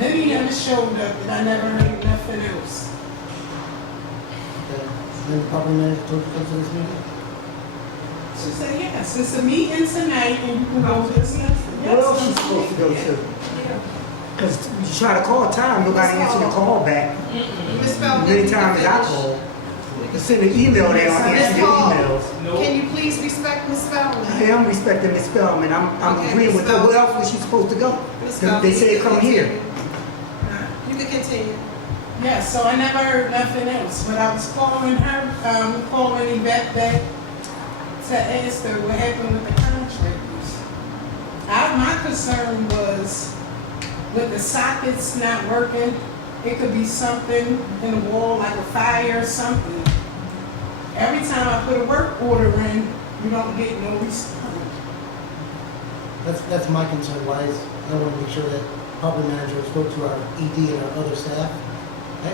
Lenny never showed up, and I never heard nothing else. Okay. And then the property manager told you to come to this meeting? She said, yes, it's a meeting tonight, and you can go to this meeting. Where else you supposed to go to? Because you try to call time, nobody answer the call back. Ms. Feldman, Many you can times I finish. call. You send an email, they don't answer Ms. your Hall, emails. can you please respect Ms. I Feldman? am respecting Ms. Spellman. I'm Okay, agreeing Ms. with her. Where else was she supposed to go? Ms. Feldman, They you said can come here. continue. You can continue. Yeah, so I never heard nothing else, but I was calling her, calling Yvette back to ask her what happened with the contractors. My concern was with the sockets not working, it could be something in the wall, like a fire or something. Every time I put a work order in, you don't get no response. That's my concern, why is, I want to make sure that property manager spoke to our ED and our other staff.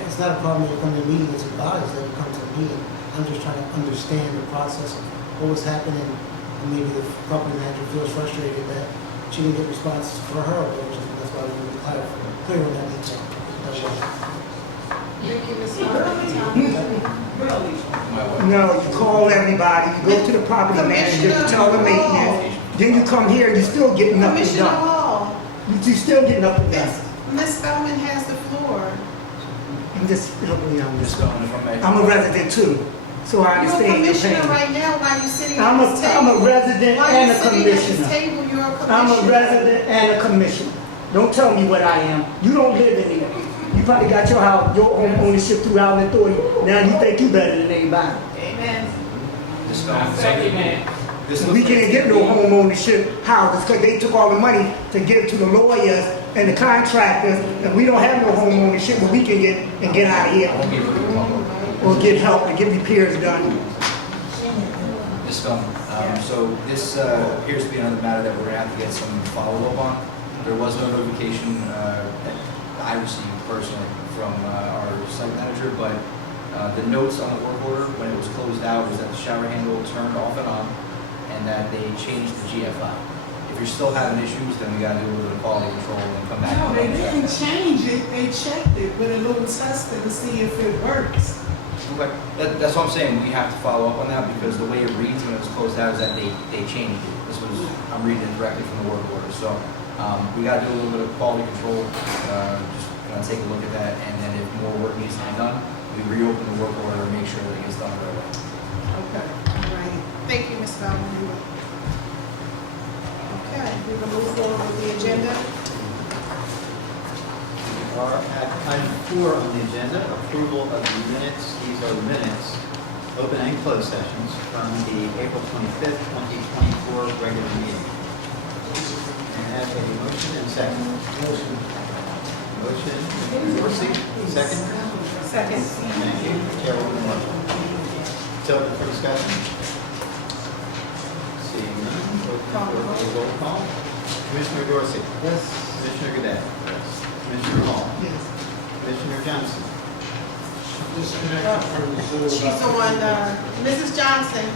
It's not a problem you come to a meeting, it's advised that you come to a meeting. I'm just trying to understand the process of what was happening, and maybe the property manager feels frustrated that she didn't get responses for her orders. That's why we need to clear on that detail. That's why. Thank you, Ms. Feldman. No, you call everybody, you go to the property manager, you tell the maintenance, then you come here, you still get nothing Commissioner done. Hall, You still get nothing done. Ms. Feldman has the floor. I'm just helping you Just understand. going from there. I'm a resident too, so I You're a understand your commissioner pain. right now while you're sitting at I'm this table. a resident While and you're a sitting at this commissioner. table, you're a commissioner. I'm a resident and a commissioner. Don't tell me what I am. You don't live in here. You probably got your house, your home ownership through Allen Authority. Now you think you better than anybody. Amen. This looks We like- can't get no home ownership houses because they took all the money to give to the lawyers and the contractors, and we don't have no home ownership where we can get and get out of here I won't be able to talk about it. or get help and get repairs done. Ms. Feldman, so this appears to be another matter that we're gonna have to get some follow-up on. There was no notification that I received personally from our site manager, but the notes on the work order when it was closed out was that the shower handle turned off and on, and that they changed the GFI. If you're still having issues, then we gotta do a little bit of quality control and come back. No, and they double check didn't that. change it, they checked it with a little tester to see if it works. Okay, that's what I'm saying, we have to follow up on that, because the way it reads when it was closed out is that they changed it. This was I'm reading it directly from the work order. So we got to do a little bit of quality control, just take a look at that, and then if more work needs to be done, we reopen the work order and make sure that it gets done right away. Okay, all right. Thank you, Mr. Bowman. Okay, we will move forward with the agenda. We are at item 4 on the agenda, approval of the minutes. These are the minutes, open and closed sessions from the April 25th, 2024 regular meeting. And have a motion and second. Motion, Mr. Dorsey, second. Second. Thank you, Chairwoman Marshall. It's open for discussion. Seeing none, open for a roll call. Commissioner Dorsey. Yes. Commissioner Godet. Yes. Commissioner Hall. Yes. Commissioner Johnson. She's the one, Mrs. Johnson.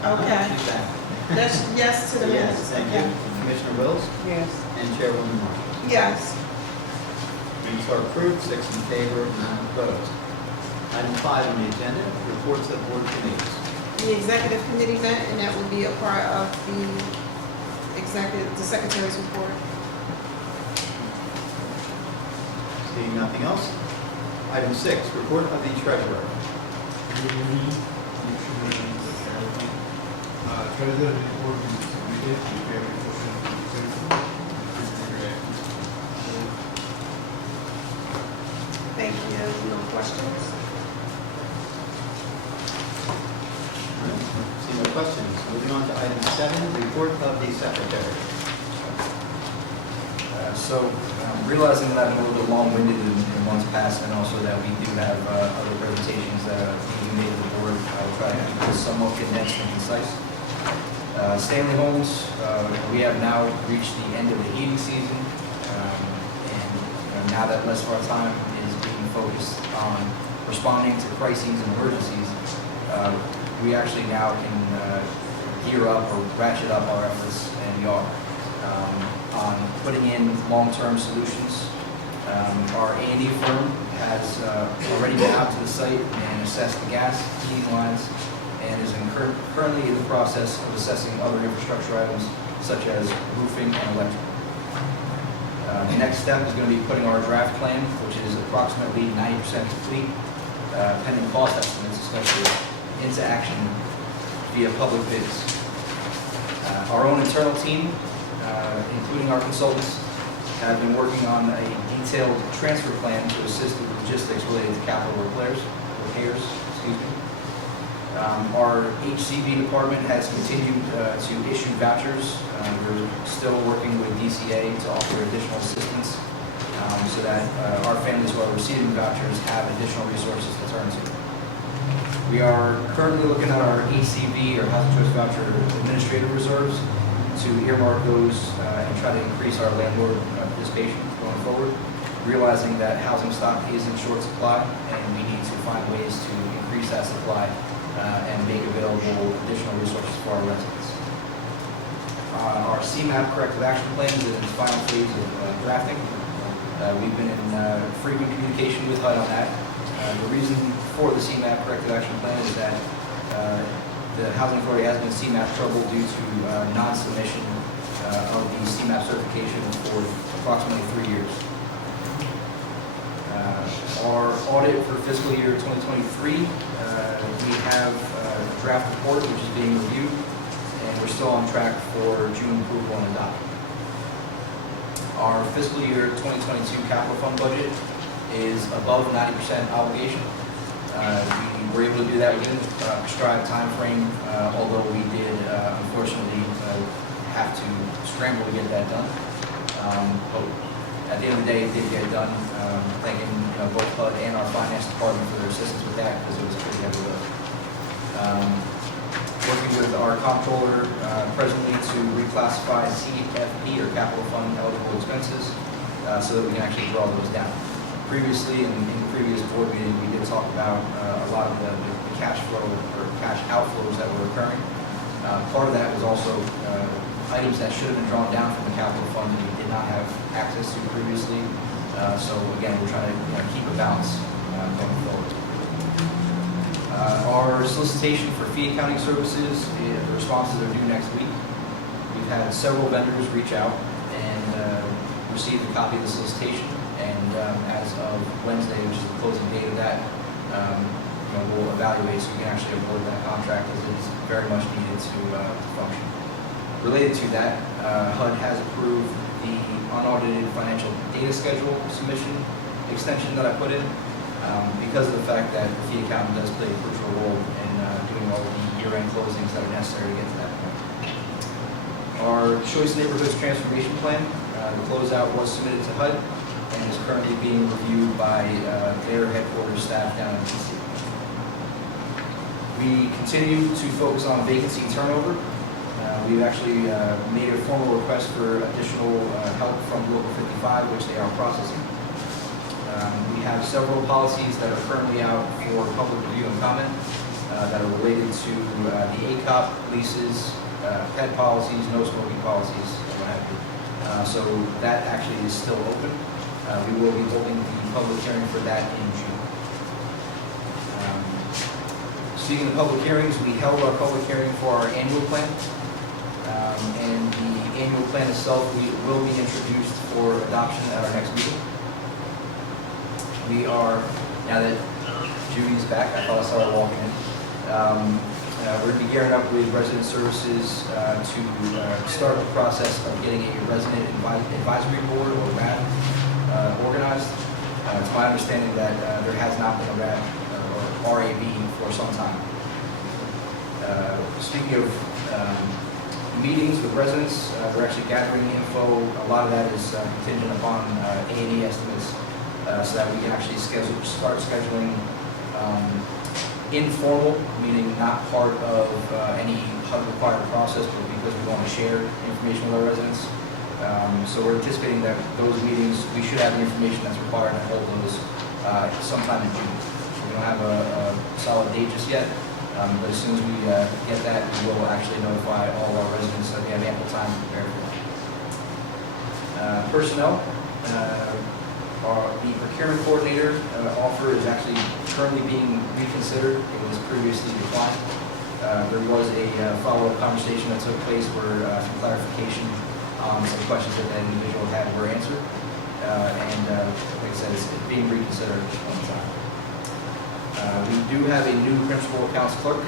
Okay, She's back. that's yes to the Yes, minutes. thank you. Okay. Commissioner Wills Yes. and Chairwoman Marshall. Yes. Minutes are approved, 6 in favor, none opposed. Item 5 on the agenda, reports of board committees. The executive committee met, and that will be a part of the secretary's report. Seeing nothing else. Item 6, report of the treasurer. Treasurer report is submitted, if you have any questions, Thank you. No questions? See no questions. Moving on to item 7, report of the secretary. Realizing that I'm a little bit long-winded in months past, and also that we do have other presentations that are being made to the board, I will try to keep this somewhat condensed and concise. Stanley Homes, we have now reached the end of the heating season, and now that less of our time is being focused on responding to crises and emergencies, we actually now can gear up or ratchet up our efforts, and we are on putting in long-term solutions. Our A&E firm has already been out to the site and assessed the gas heating lines, and is currently in the process of assessing other infrastructure items such as roofing and electrical. The next step is going to be putting our draft plan, which is approximately 90% complete, pending cost estimates especially, into action via public bids. Our own internal team, including our consultants, have been working on a detailed transfer plan to assist with logistics related to capital repairs. Our HCV department has continued to issue vouchers. We're still working with DCA to offer additional assistance so that our families who are receiving vouchers have additional resources to turn to. We are currently looking at our HCV, or Housing Choice Voucher Administrative Reserves, to earmark those and try to increase our landlord participation going forward, realizing that housing stock is in short supply and we need to find ways to increase that supply and make available additional resources for our residents. Our CMAP corrective action plan is in its final phase of drafting. We've been in frequent communication with HUD on that. The reason for the CMAP corrective action plan is that the Housing Authority has been in CMAP trouble due to non-submission of the CMAP certification for approximately 3 years. Our audit for fiscal year 2023, we have a draft report which is being reviewed, and we're still on track for June approval and adoption. Our fiscal year 2022 capital fund budget is above 90% obligation. We were able to do that within the prescribed time frame, although we did unfortunately have to scramble to get that done. But at the end of the day, it did get done. Thanking both HUD and our finance department for their assistance with that, because it was pretty heavy lift. Working with our comptroller presently to reclassify CFP, or capital fund eligible expenses, so that we can actually draw those down. Previously, in the previous board meeting, we did talk about a lot of the cash flow or cash outflows that were occurring. Part of that was also items that should have been drawn down from the capital fund that we did not have access to previously. So again, we're trying to keep a balance going forward. Our solicitation for fee accounting services, the responses are due next week. had several vendors reach out and received a copy of the solicitation. And as of Wednesday, which is the closing date of that, we'll evaluate so we can actually award that contract as it's very much needed to function. Related to that, HUD has approved the unaudited financial data schedule submission extension that I put in because of the fact that the fee accountant does play a crucial role in doing all the year-end closings that are necessary to get to that point. Our Choice Neighborhoods Transformation Plan, the closeout was submitted to HUD and is currently being reviewed by their headquarters staff down in DC. We continue to focus on vacancy turnover. We've actually made a formal request for additional help from Local 55, which they are processing. We have several policies that are currently out for public review and comment that are related to the ACOP leases, pet policies, no smoking policies, what have you. So that actually is still open. We will be holding the public hearing for that in June. Speaking of public hearings, we held our public hearing for our annual plan. And the annual plan itself will be introduced for adoption at our next meeting. We are, now that Judy's back, I thought I saw her walking in. We're going to be gearing up with resident services to start the process of getting a resident advisory board or RAB organized. It's my understanding that there has not been a RAB or RAB for some time. Speaking of meetings with residents, we're actually gathering info. A lot of that is contingent upon A&E estimates so that we can actually start scheduling informal, meaning not part of any HUD required process, but because we want to share information with our residents. So we're anticipating that those meetings, we should have the information that's required to hold those sometime in June. We don't have a solid date just yet, but as soon as we get that, we will actually notify all of our residents that we have ample time to prepare for that. Personnel, the procurement coordinator offer is actually currently being reconsidered. It was previously declined. There was a follow-up conversation that took place where some clarification on some questions that that individual had were answered. Like I said, it's being reconsidered at this point in time. We do have a new principal accounts clerk.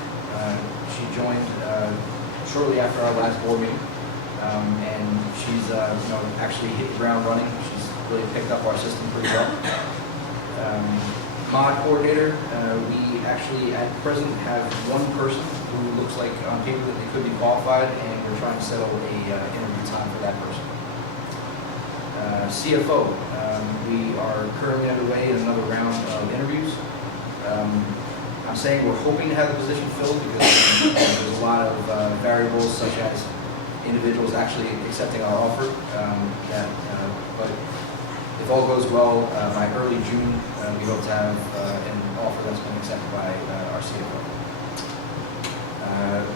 She joined shortly after our last board meeting, and she's actually hit the ground running. She's really picked up our system pretty well. Mod coordinator, we actually at present have one person who looks like on paper that they could be qualified, and we're trying to settle a interview time for that person. CFO, we are currently underway in another round of interviews. I'm saying we're hoping to have the position filled because there's a lot of variables such as individuals actually accepting our offer. But if all goes well, by early June, we hope to have an offer that's been accepted by our CFO.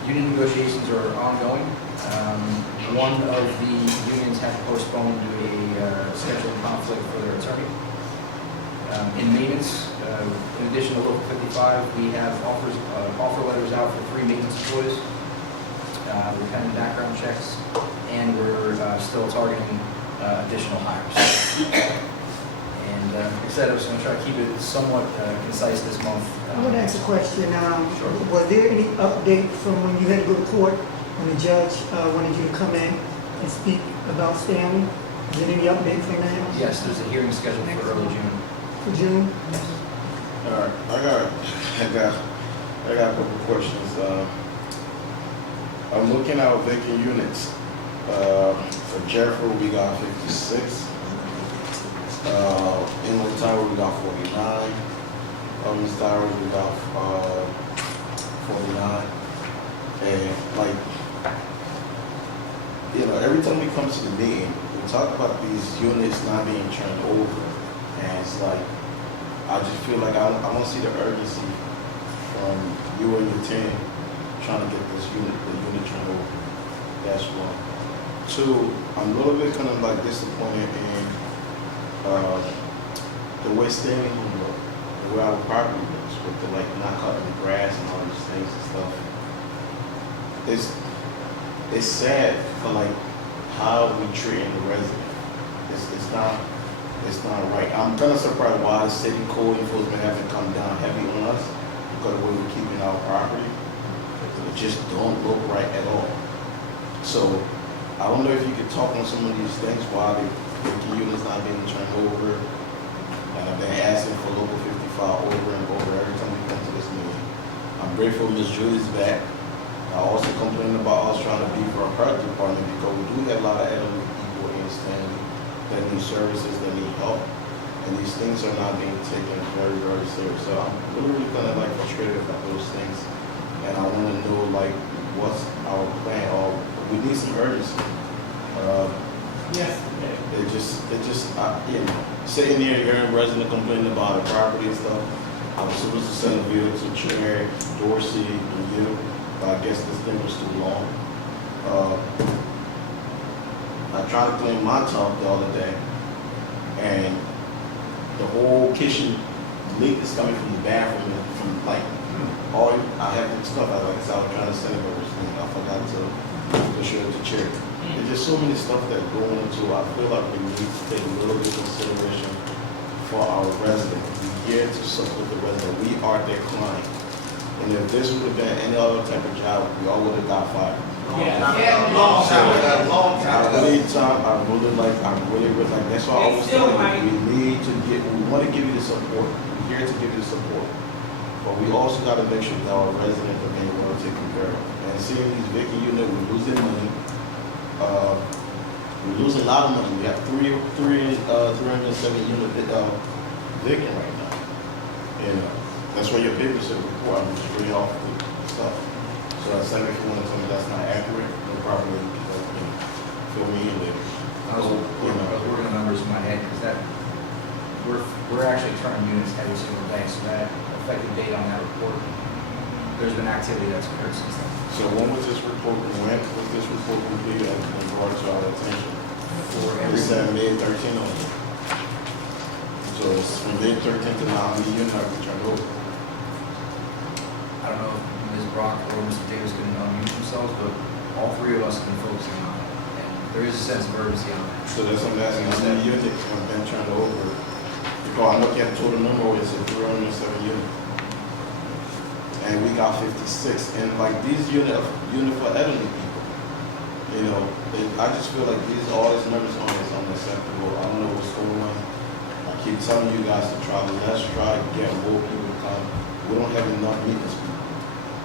Union negotiations are ongoing. One of the unions had to postpone due to a scheduling conflict for their attorney. In maintenance, in addition to Local 55, we have offer letters out for 3 maintenance employees. We're pending background checks, and we're still targeting additional hires. And like I said, I was going to try to keep it somewhat concise this month. I would ask a question. Sure. Was there any update from when you had to go to court when the judge wanted you to come in and speak about Stanley? Is there any update from that? Yes, there's a hearing scheduled for early June. For June? Yes. All right, I got a couple questions. I'm looking at vacant units. For Jericho, we got 56. Inland Tower, we got 49. East Towers, we got 49. And every time we come to the meeting, we talk about these units not being turned over. And it's like, I just feel like I want to see the urgency from you and your team trying to get the unit turned over. That's one. Two, I'm a little bit kind of like disappointed in the way Stanley Home look, the way our property looks, with the not cutting the grass and all these things and stuff. it's sad for like how we treating the resident. It's not right. I'm kind of surprised why the city code enforcement haven't come down heavy on us because of the way we're keeping our property. It just don't look right at all. So I don't know if you could talk on some of these things, why the units not being turned over. And I've been asking for local 55 over and over every time we come to this meeting. I'm grateful Ms. Julie's back. I also complain about us trying to beef our park department because we do have a lot of elderly people in Stanley that need services, that need help. And these things are not being taken very, very serious. So I'm really kind of like frustrated about those things. And I want to know like what's our plan, or we need some urgency. Yes. It just, you know, sitting there hearing a resident complaining about the property and stuff. I was supposed to send a video to Chair Dorsey and you, but I guess this thing was too long. I tried to clean my tub the other day, and the whole kitchen leak is coming from the bathroom, and from like all I have the stuff. I was trying to send it over, and I forgot to show it to Chair. There's just so many stuff that go into. I feel like we need to take a little bit of consideration for our residents. We're here to support the resident. We are their client. And if this would have been any other type of job, we all would have got fired. Long time. I really would like, that's why I always tell you, we want to give you the support. We're here to give you the support. But we also got to make sure that our residents are being well taken care of. And seeing these vacant units, we're losing money. We're losing a lot of money. We have 370 units vacant right now. And that's why your paper said before, I'm just really off the stuff. So I said, if you want to tell me that's not accurate, no problem, fill me in there. I was working on numbers in my head, because that, we're actually turning units every single day, so that effective date on that report, there's been activity that's occurred since then. So when was this report completed and brought to our attention? For Every 7, May 13 on it. So it's from May 13 to now, how many units have we turned over? I don't know if Ms. Brock or Mr. Davis can unmute themselves, but all three of us have been focusing on it. And there is a sense of urgency on that. So that's what I'm asking, how many units have been turned over? Because I'm looking at the total number, it's at 307 units. And we got 56, and like these units for elderly people, you know, I just feel like all these numbers on is unacceptable. I don't know what's going on. I keep telling you guys to let's try to get more people to come. We don't have enough maintenance people.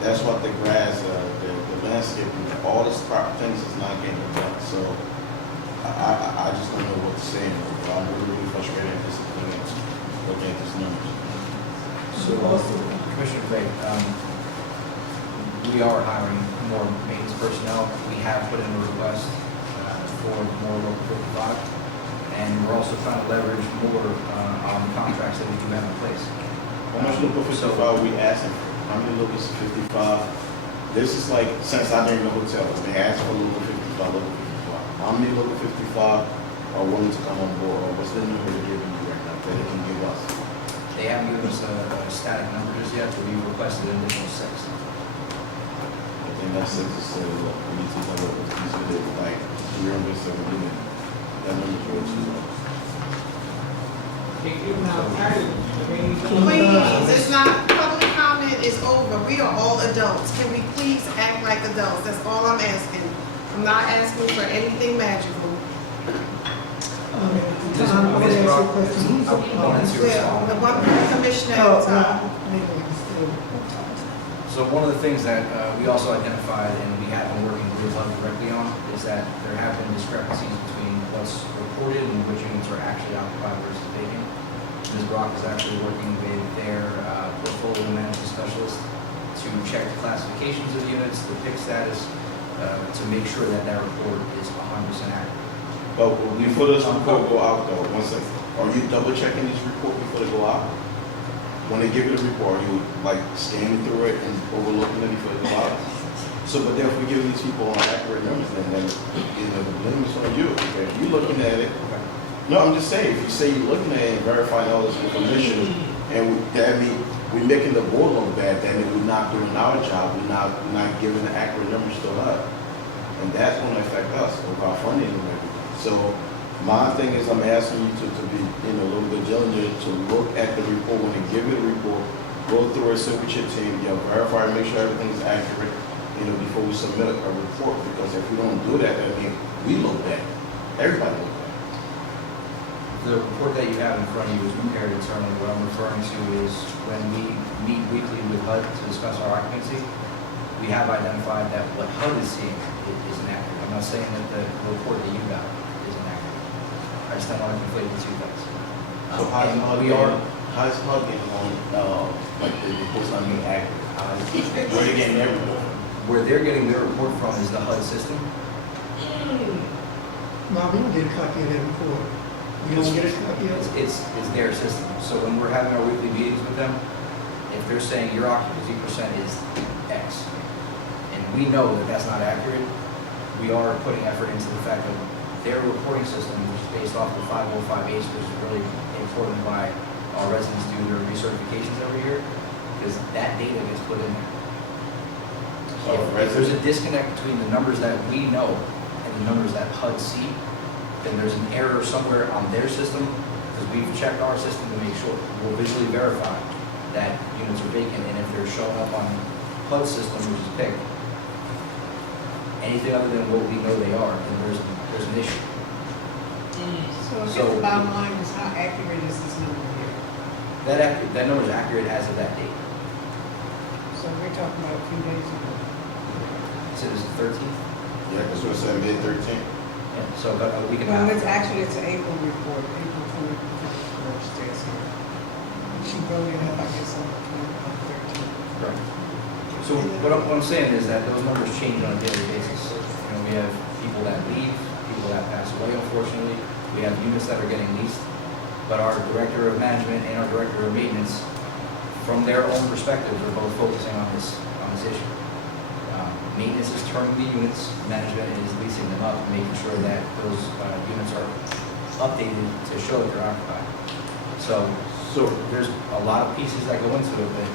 That's what the grass, the landscaping, all this things is not getting done. So I just don't know what to say. I'm really frustrated and disappointed looking at these numbers. So, Commissioner Craig, we are hiring more maintenance personnel. We have put in a request for more local 55, and we're also trying to leverage more on the contracts that we do have in place. How much local 55 are we asking for? How many locals 55? This is like, since I've been in the hotel, they ask for local 55, local 55. How many local 55 are willing to come on board? Or what's the number they're giving you right now that they can give us? They haven't given us a static number just yet, but we requested an additional 6. I think that's 6 to say, look, we need to know what was considered like 307 units. That number's way too low. Please, it's not, public comment is over. We are all adults. Can we please act like adults? That's all I'm asking. I'm not asking for anything magical. Tom, I want to ask you a question. Yeah, the one commissioner at a time. So one of the things that we also identified and we have been working with HUD directly on is that there have been discrepancies between what's reported and which units are actually occupied versus vacant. Ms. Brock is actually working with their portfolio management specialist to check the classifications of units, the PIC status, to make sure that that report is 100% accurate. But before this report go out though, one second, are you double checking this report before they go out? When they give you the report, are you like scanning through it and overlooking it before they go out? So, but then if we give these people accurate numbers, then you know, the blame is on you. Okay? If you're looking at it, no, I'm just saying, if you say you're looking at it and verifying all this information, and that means we're making the board look bad, then we're not doing our job, we're not giving the accurate numbers to HUD. And that's going to affect us with our funding and everything. So my thing is I'm asking you to be, you know, a little bit diligent to look at the report. When they give you the report, go through it, sit with your team, you know, verify, make sure everything is accurate, you know, before we submit a report. Because if we don't do that, I mean, we look bad. Everybody look bad. The report that you have in front of you is prepared internally. What I'm referring to is when we meet weekly with HUD to discuss our occupancy, we have identified that what HUD is seeing is inaccurate. I'm not saying that the report that you got is inaccurate. I just don't want to conflate the two things. So how's And HUD we getting, are, how's HUD getting on, like the report's not being accurate? Where they getting their report? where they're getting their report from is the HUD system. Mom, we don't get a copy of that report. We don't get a copy of it. It's their system. So when we're having our weekly meetings with them, if they're saying your occupancy percent is X, and we know that that's not accurate, we are putting effort into the fact that their reporting system, which is based off the 505H, which is really important by our residents do their recertifications every year, because that data gets put in there. So If there's a disconnect between the numbers that we know and the numbers that HUD see, then there's an error somewhere on their system, because we've checked our system to make sure, we'll visually verify that units are vacant, and if they're showing up on HUD system, which is picked, anything other than what we know they are, then there's an issue. So I guess So- the bottom line is how accurate is this number here? That number is accurate as of that date. So we're talking about a few days ago. So it was the 13th? Yeah, because we're saying mid-13. Yeah, so about a week and a Well, half. it's actually, it's an April report, April 21st, says here. She wrote it up, I guess, on the 13th. Right. So what I'm saying is that those numbers change on a daily basis. You know, we have people that leave, people that pass away, unfortunately. We have units that are getting leased. But our director of management and our director of maintenance, from their own perspectives, are both focusing on this issue. Maintenance is turning the units, management is leasing them up, making sure that those units are updated to show that they're occupied. So there's a lot of pieces that go into it, but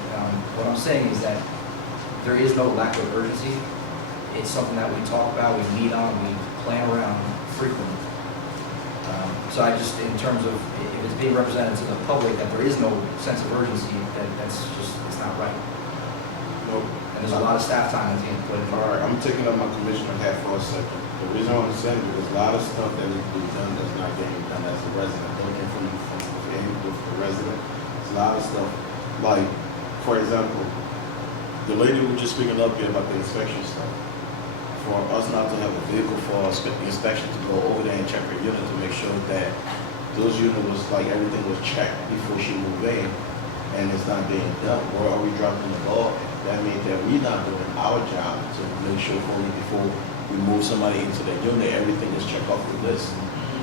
what I'm saying is that there is no lack of urgency. It's something that we talk about, we meet on, we plan around frequently. So I just, in terms of, if it's being represented to the public that there is no sense of urgency, that's just, it's not right. Nope. And there's a lot of staff time that's being put in. All right, I'm taking up my commissioner hat for a second. The reason I want to say it is a lot of stuff that needs to be done that's not getting done as a resident. Looking from the resident, there's a lot of stuff. Like, for example, the lady who was just speaking up here about the inspection stuff. For us not to have a vehicle for inspection to go over there and check her unit to make sure that those units was like everything was checked before she moved in, and it's not being done. Or are we dropping the ball? That means that we're not doing our job to make sure before we move somebody into the unit, everything is checked off the list.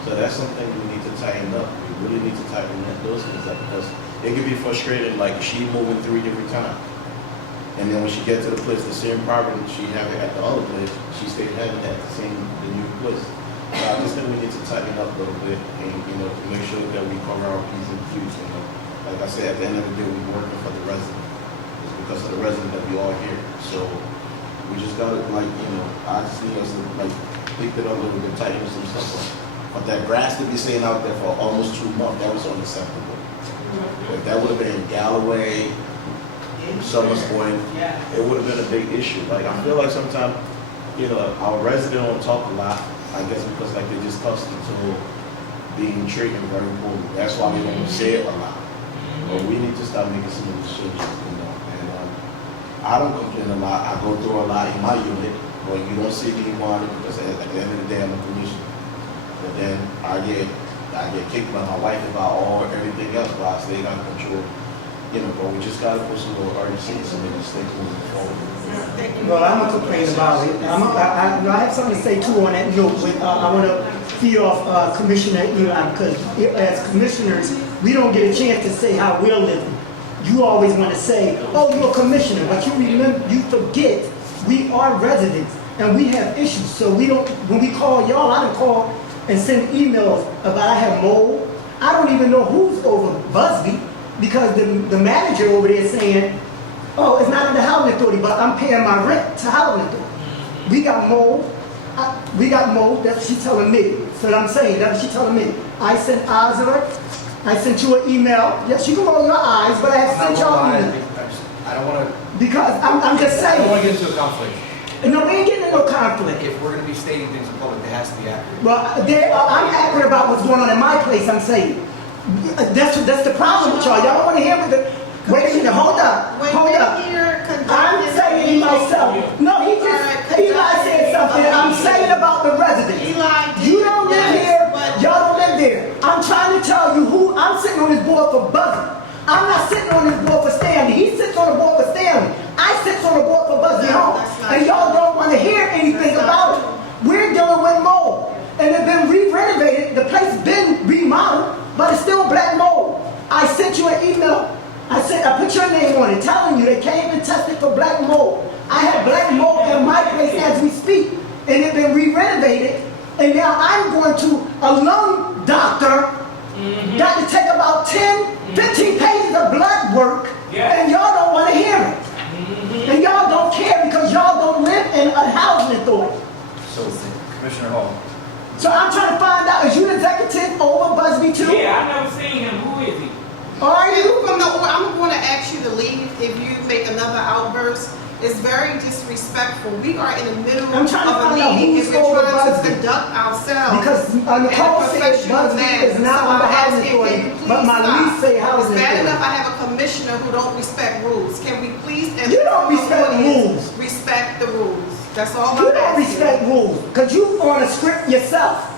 So that's something we need to tighten up. We really need to tighten those things up, because it can be frustrating, like she moving 3 different times. And then when she gets to the place, the same property she have it at the other place, she stayed having it at the new place. So I just think we need to tighten up a little bit and, you know, to make sure that we cover our P's and Q's, you know. Like I said, at the end of the day, we're working for the resident. It's because of the resident that we all here. So we just gotta, like, you know, I just need us to, like, pick it up a little bit, tighten some stuff up. But that grass to be sitting out there for almost 2 months, that was unacceptable. If that would have been in Galloway, Summers Point, it would have been a big issue. Like, I feel like sometimes, you know, our residents don't talk a lot, I guess because like they're just accustomed to being treated very poorly. That's why we don't say it a lot. But we need to start making some of these changes, you know. And I don't complain a lot. I go through a lot in my unit, but you don't see me whining because at the end of the day, I'm a commissioner. But then I get kicked by my wife about everything else, but I still got control. You know, but we just gotta put some little urgency and some mistakes moving forward. Well, I'm gonna complain about it. I have something to say too on that note, but I wanna feed off Commissioner Eli, because as commissioners, we don't get a chance to say how we're living. You always wanna say, oh, you're a commissioner, but you forget, we are residents, and we have issues, so we don't, when we call y'all, I don't call and send emails about I have mold. I don't even know who's over Busby, because the manager over there is saying, oh, it's not in the housing authority, but I'm paying my rent to housing authority. We got mold, we got mold, that's what she's telling me. So what I'm saying, that's what she's telling me. I sent Azra, I sent you an email. Yes, you can roll your eyes, but I have sent y'all an email. I don't wanna, Because I'm just I don't wanna saying, get into a conflict. no, we ain't getting into no conflict. If we're gonna be stating things in public, it has to be accurate. Well, I'm accurate about what's going on in my place, I'm saying. That's the problem with y'all. Y'all don't want to hear me. Wait a minute, hold up. I'm saying myself. No, Eli said something. I'm saying about the residents. You don't live here, y'all don't live there. I'm trying to tell you who, I'm sitting on this board for Buzzy. I'm not sitting on this board for Stanley. He sits on the board for Stanley. I sit on the board for Buzzy Home. And y'all don't want to hear anything about it. We're dealing with mold. And it's been re-renovated. The place been remodeled, but it's still black mold. I sent you an email. I put your name on it, telling you they came and tested for black mold. I have black mold in my place as we speak, and it's been re-renovated. And now I'm going to a lung doctor. Got to take about 10, 15 pages of blood work, and y'all don't want to hear it. And y'all don't care because y'all don't live in a housing authority. So, Commissioner Hall. So I'm trying to find out, is you the executive over Busby too? Yeah, I've never seen him. Who is he? Are you? I'm going to ask you to leave if you make another outburst. It's very disrespectful. We are in the middle I'm trying to of a find out meeting who's and we're over trying to Busby. conduct ourselves. Because Nicole says Busby is not on the housing authority, but my lease say housing It's bad authority. enough I have a commissioner who don't respect rules. Can we please? You don't respect rules. Respect the rules. That's all You I'm don't asking. respect rules, because you on a script yourself.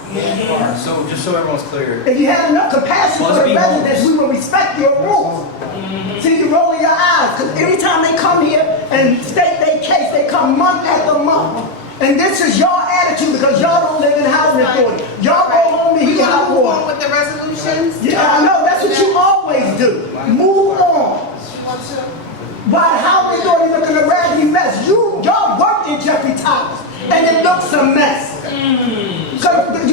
So, just so everyone's clear, If you had enough compassion for the Busby residents, Homes. we will respect your rules. See, you rolling your eyes, because every time they come here and state their case, they come month after month. And this is your attitude, because y'all don't live in housing authority. Y'all go home and We heat gonna hot move on water. with the resolutions? Yeah, I know, that's what you always do. Move on. Why, how they doing looking a raggedy mess? Y'all work in Jeffrey Towers, and it looks a mess.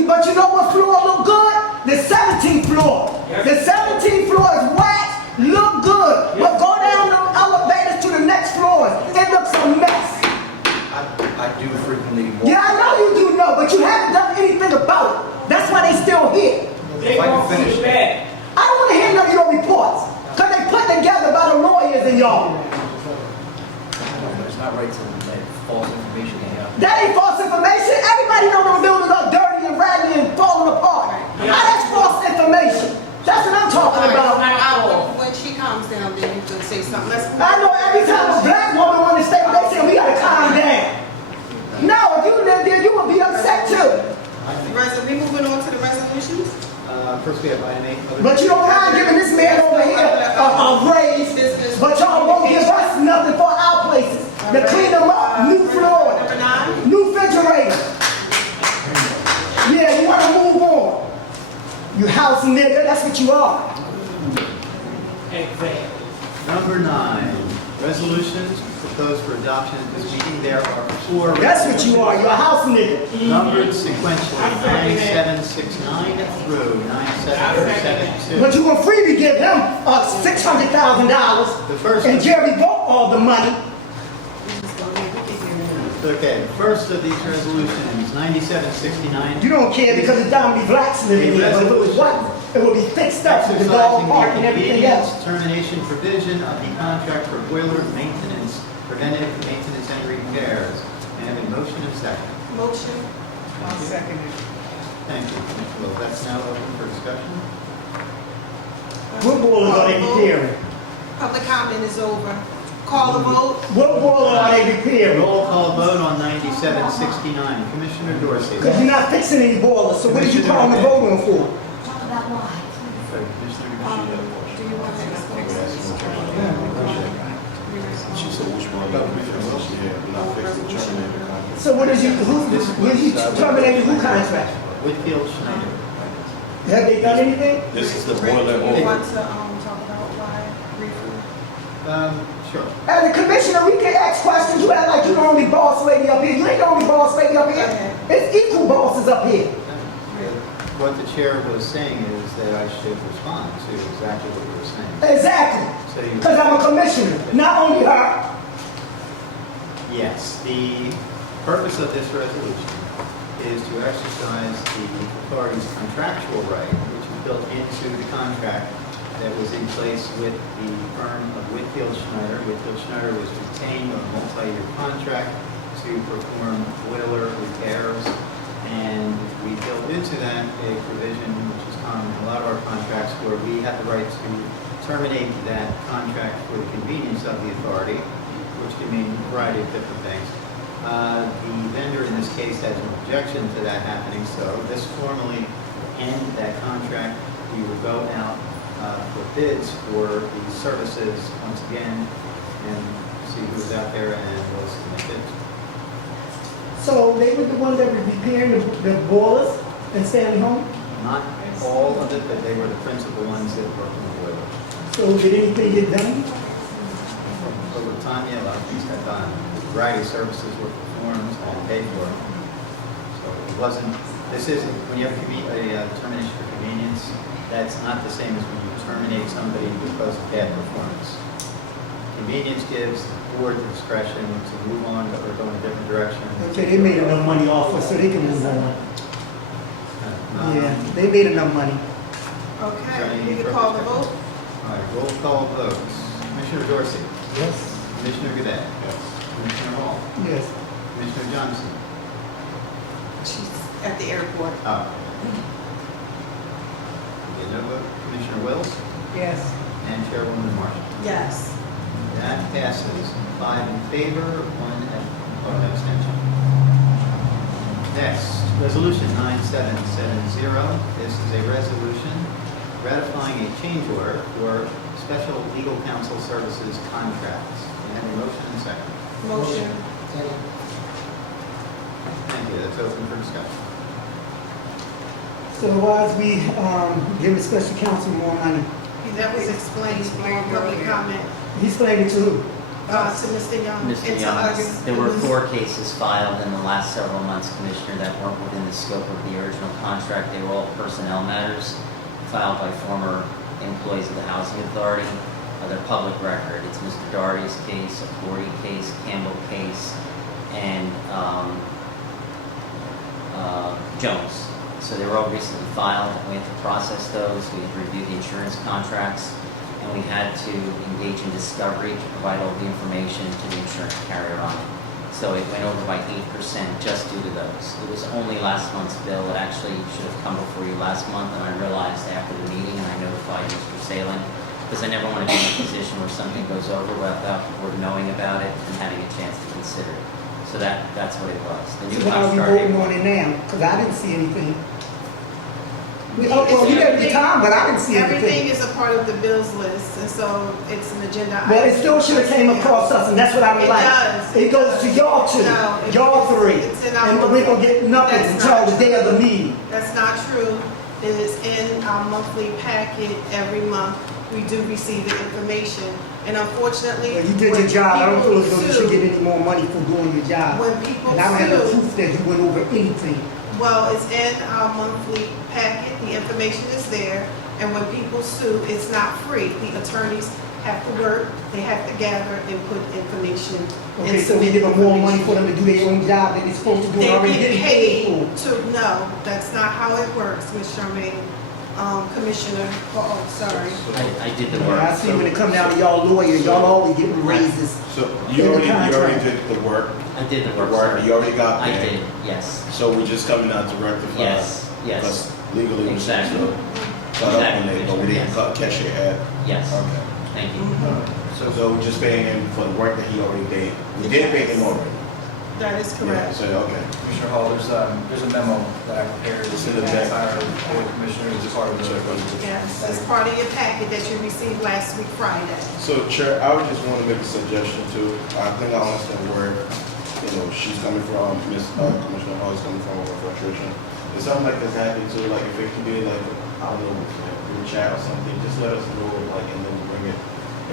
But you know what floor look good? The 17th floor. The 17th floor is waxed, look good. But go down the elevators to the next floors. It looks a mess. I do frequently walk. Yeah, I know you do know, but you haven't done anything about it. That's why they still here. They If I can walk finish. through the back. I don't want to hear none of your reports, because they put together by the lawyers and y'all. It's not right to let false information get out. That ain't false information. Everybody know them buildings are dirty and raggedy and falling apart. How that's false information? That's what I'm talking about. When she calms down, then you can say something. Let's move I know every time a black woman want to stay, they say we gotta calm down. No, if you live there, you will be upset too. We moving on to the resolutions? First we have item 8. But you don't mind giving this man over here a raise, but y'all won't give us nothing for our places. To clean them up, new floors, Number 9? new refrigerator. Yeah, you wanna move on. You house nigga, that's what you are. Exactly. Number 9, resolutions proposed for adoption at this meeting. There are 4. That's what you are, you're a house nigga. Numbered sequentially, 9769 through 9772. But you gonna freely give him $600,000 The first and of- Jerry vote all the money. Okay, the first of these resolutions, 9769. You don't care because it's down to be blacks living there, but if it was white, it would be fixed up with the dog Exercising park and the everything else. convenience termination provision of the contract for boiler maintenance, preventative maintenance and repairs. May I have a motion and second? Motion. I'll second it. Thank you, Mr. Will. That's now open for discussion. What boilers are they repairing? Public comment is over. Call the vote. What boiler are they repairing? Roll call vote on 9769. Commissioner Dorsey. Because you're not fixing any boilers, so what did you call me voting for? Sorry, Commissioner Yoshida. Do you want to explain? She said which one? Yeah, not fixed the terminator contract. So what is you, who terminated who contract? Whitfield Schneider. Have they done anything? This is the boiler You over. want to talk about why briefly? Sure. As a commissioner, we can ask questions. You act like you're the only boss lady up here. You ain't the only boss lady up here. It's equal bosses up here. What the chair was saying is that I should respond to exactly what you were saying. Exactly. So you- Because I'm a commissioner, not only her. Yes, the purpose of this resolution is to exercise the authority's contractual right, which was built into the contract that was in place with the firm of Whitfield Schneider. Whitfield Schneider was retained on a multi-year contract to perform boiler repairs, and we built into that a provision which is common in a lot of our contracts where we have the right to terminate that contract for the convenience of the authority, which can mean a variety of different things. The vendor in this case has an objection to that happening, so this formally ends that contract. We will go out for bids for the services once again and see who's out there and we'll submit bids. So they were the ones that were repairing the boilers in Stanley Home? Not all of it, but they were the principal ones that worked on the boiler. So did anything get done? Over time, yeah, a lot of things got done. A variety of services were performed and paid for. So it wasn't, this isn't, when you have a termination for convenience, that's not the same as when you terminate somebody because of bad performance. Convenience gives the board the discretion to move on or go in a different direction. Okay, they made enough money off us so they can move on. Yeah, they made enough money. Okay, you can call the vote. All right, roll call votes. Commissioner Dorsey. Yes. Commissioner Godet. Yes. Commissioner Hall. Yes. Commissioner Johnson. She's at the airport. Oh. Okay, no vote. Commissioner Wills Yes. and Chairwoman Marshall. Yes. That passes 5 in favor, 1 abstention. Next, Resolution 9770. This is a resolution ratifying a change order for special legal counsel services contracts. Can I have a motion and second? Motion. Thank you. That's open for discussion. So why is we giving special counsel more money? That was explained during public comment He explained it to who? to Mr. Young. Mr. and to Young, others. there were 4 cases filed in the last several months, Commissioner, that weren't within the scope of the original contract. They were all personnel matters filed by former employees of the Housing Authority. They're public record. It's Mr. Doherty's case, a Forty case, Campbell case, and Jones. So they were all recently filed. We had to process those. We had to review the insurance contracts, and we had to engage in discovery to provide all the information to the insurance carrier on it. So it went over by 8% just due to those. It was only last month's bill. It actually should have come before you last month, and I realized after the meeting, and I notified Mr. Salem, because I never want to be in a position where something goes over without the board knowing about it and having a chance to consider it. So that's what it was. The new So why are we contract. voting on it now? Because I didn't see anything. We It's gave the everything- time, but I didn't see Everything anything. is a part of the bills list, and so it's an agenda item. Well, it still should have came across us, and that's what I It would like. does. It goes to y'all two, No, it- y'all three, it's in our and we don't get nothing That's until not the day of the true. meeting. That's not true. It is in our monthly packet every month. We do receive the information, and unfortunately. Well, you did your when job. I don't feel as though people you should sue- get any more money for doing your job. When people And I don't have no sue, proof that you went over anything. well, it's in our monthly packet. The information is there, and when people sue, it's not free. The attorneys have to work, they have to gather and put information. and Okay, so we submit give them more money information. for them to do their own job that they're supposed to do, They and already get getting paid paid for. to, no, that's not how it works, Ms. Charmaine. Commissioner, oh, sorry. I did the Yeah, work. I see when it come down to y'all lawyers, y'all always getting raises. So you already did the work, I did the the work, work, sir. you already got I paid. did, yes. So we're just coming out to rectify. Yes, yes. Because legally we're supposed Exactly. to cut up on Exactly, it, but we didn't yes. catch it at. Yes, Okay. thank you. So we're just paying him for the work that he already did. We did pay him already. That is Yeah, correct. so, okay. Commissioner Hall, there's a memo that I prepared It's to in the the back. entire board of commissioners as part of the. Yes, that's part of your packet that you received last week Friday. So Chair, I would just want to make a suggestion too. I think I understand where, she's coming from, Commissioner Hall is coming from with frustration. If something like this happened too, like if it could be like, I don't know, like group chat or something, just let us know, like, and then bring it.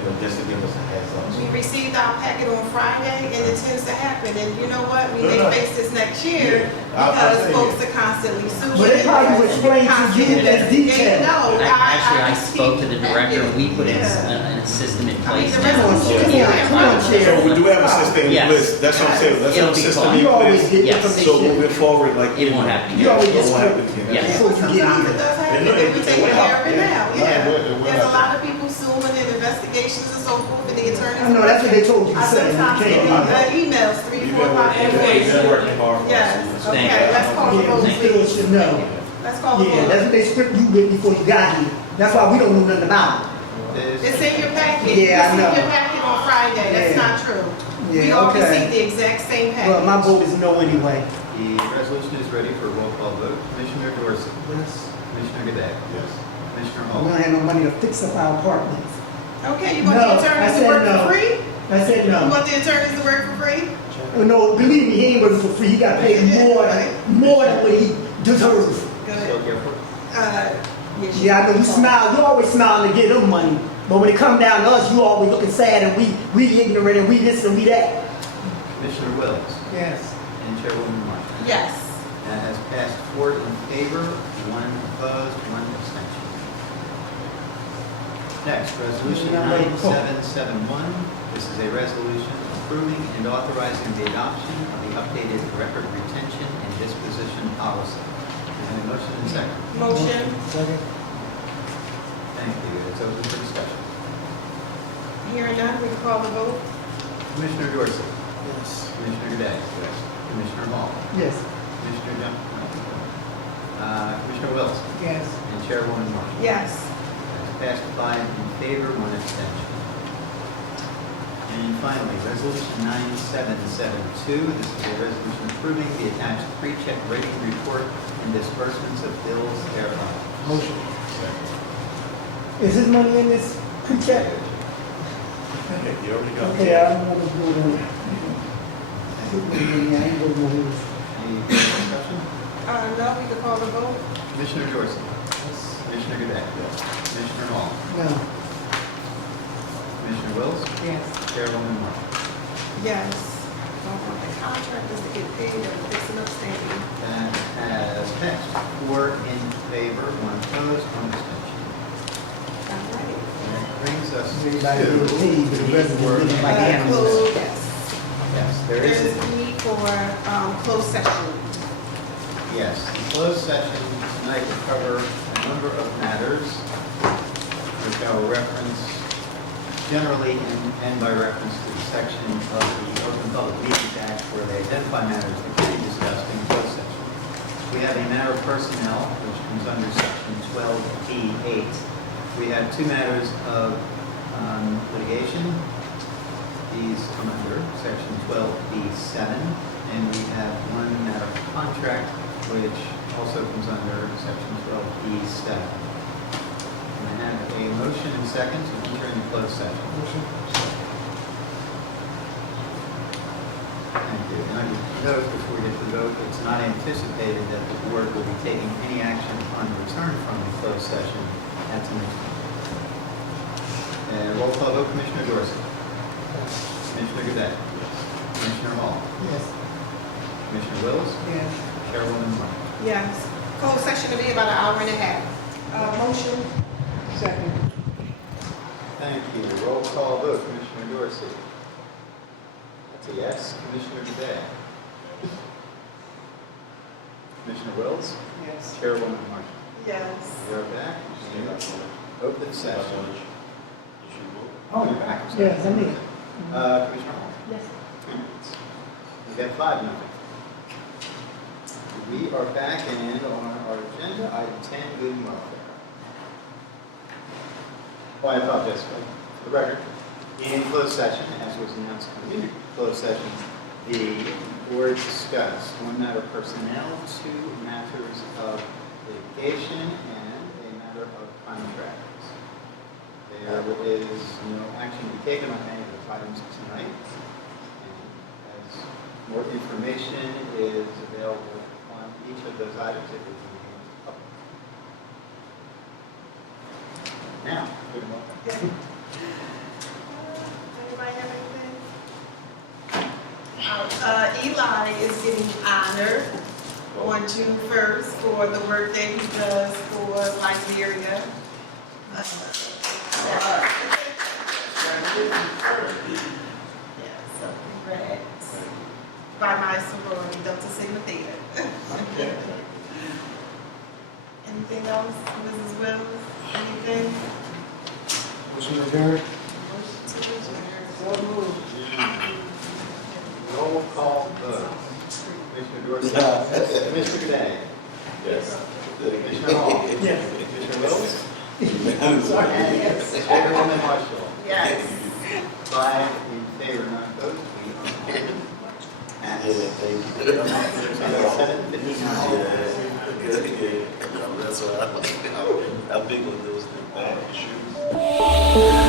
If just to give us a heads up. We received our packet on Friday, and it tends to happen, and you know what, we may No, no. face this next year, I'll because say folks it. are constantly suing. But they probably will explain to you in detail. No, Actually, I received spoke to the the director, packet. we put in Yeah. a system in I mean, place the now. resolution, Come on, Chair. So we do have a system in Yes. place, that's what I'm saying, let's It'll have a be system fine. in You always place. get Yes. So information. moving forward, like. It won't happen You always It get won't happen screwed. again. Yes. Before you get Sometimes here. it does happen, It will- and we it take will care of happen, it yeah. now, No, yeah. it will There's a happen. lot of people suing and investigations and so forth, and the attorneys. I know, that's what they told you to I say. sometimes You get can't- emails, 3, You've 4, been 5 working, days. you've been working hard for us. Yes, Thank okay, you. let's call the Yeah, vote, we still please. should know. Let's call the Yeah, vote. that's what they stripped you with before you got here. That's why we don't know nothing about It's in your packet. Yeah, I It's know. in your packet on Friday, that's Yeah. not true. it. We Yeah, all okay. received the exact same Well, package. my vote is no anyway. The resolution is ready for a roll call vote. Commissioner Dorsey. Yes. Commissioner Gadget. Yes. Commissioner We Hall. don't have no money to fix up our apartments. Okay, you want No, the I attorneys to said work no. for free? I said You no. want the attorneys to work for free? No, believe me, he ain't working for free. He got paid more than what he deserves. Good. So, Yes, Yeah, I know you smile. You always smiling to get them money. But when it come down to us, you always looking sad and we ignorant and we this and we that. Commissioner Wells Yes. and Chairwoman Martin. Yes. That has passed 4 in favor, 1 opposed, 1 abstention. Next, Resolution 9771. This is a resolution approving and authorizing the adoption of the updated record retention and disposition policy. Is there a motion and second? Motion. Second. Thank you. It's open for discussion. Hearing none, we can call the vote. Commissioner Dorsey. Yes. Commissioner Day. Yes. Commissioner Hall. Yes. Commissioner Johnson. Commissioner Wills. Yes. And Chairwoman Martin. Yes. That's passed 5 in favor, 1 abstention. And finally, Resolution 9772. This is a resolution approving the attached pre-check rating report and disbursements of bills thereon. Motion. Is this money in this pre-check? You already got it. Okay, I don't want to go there. I ain't going to Any further discussion? No, we can call the vote. Commissioner Dorsey. Commissioner Gadget. Commissioner Hall. No. Commissioner Wills. Yes. Chairwoman Martin. Yes. Don't want the contractors to get paid and fix an upstanding. That has passed 4 in favor, 1 opposed, 1 abstention. All right. And that brings us Everybody to getting paid, but the rest of them living like animals. Yes. Yes, there There's is. a need for closed session. Yes, the closed session tonight will cover a number of matters, which I will reference generally and by reference to the section of the Open Public Meetings Act where they identify matters that can be discussed in closed session. We have a matter of personnel, which comes under section 12B8. We have 2 matters of litigation. These come under section 12B7. And we have 1 matter of contract, which also comes under section 12B7. And I have a motion and second to enter into closed session. Motion. Thank you. And I would note before we get to the vote, it's not anticipated that the board will be taking any action upon return from the closed session at tonight's meeting. Roll call vote, Commissioner Dorsey. Commissioner Gadget. Commissioner Hall. Yes. Commissioner Wills. Yes. Chairwoman Martin. Yes. Closed session will be about an hour and a half. Motion. Second. Thank you. Roll call vote, Commissioner Dorsey. That's a yes. Commissioner Gadget. Commissioner Wills. Yes. Chairwoman Martin. Yes. We are back. Open session. Oh, you're back. Yes, I'm here. Commissioner Hall. Yes. We've got 5 minutes. We are back and on our agenda, item 10, good and welfare. Oh, I apologize for the record. In closed session, as was announced in the closed session, the board discussed 1 matter of personnel, 2 matters of litigation, and a matter of contracts. There is no action to be taken on any of those items tonight. And as more information is available on each of those items, it will be made public. Now, good and welfare. Ty is getting honored on June 1st for the work that he does for Liberia. Yeah, so congrats. By my sorority, Delta Sigma Theta. Anything else, Mrs. Wills? Anything? Motion adjourned. Motion to adjourn. Roll call vote. Commissioner Dorsey? Commissioner Day? Yes. Commissioner Hall? Yes. Commissioner Wills? Yes. Chairwoman Marshall? Yes. 5 in favor, none opposed. We are Yeah, at thank you. 7:59. Good, yeah. That's what I like. How big were those bad shoes?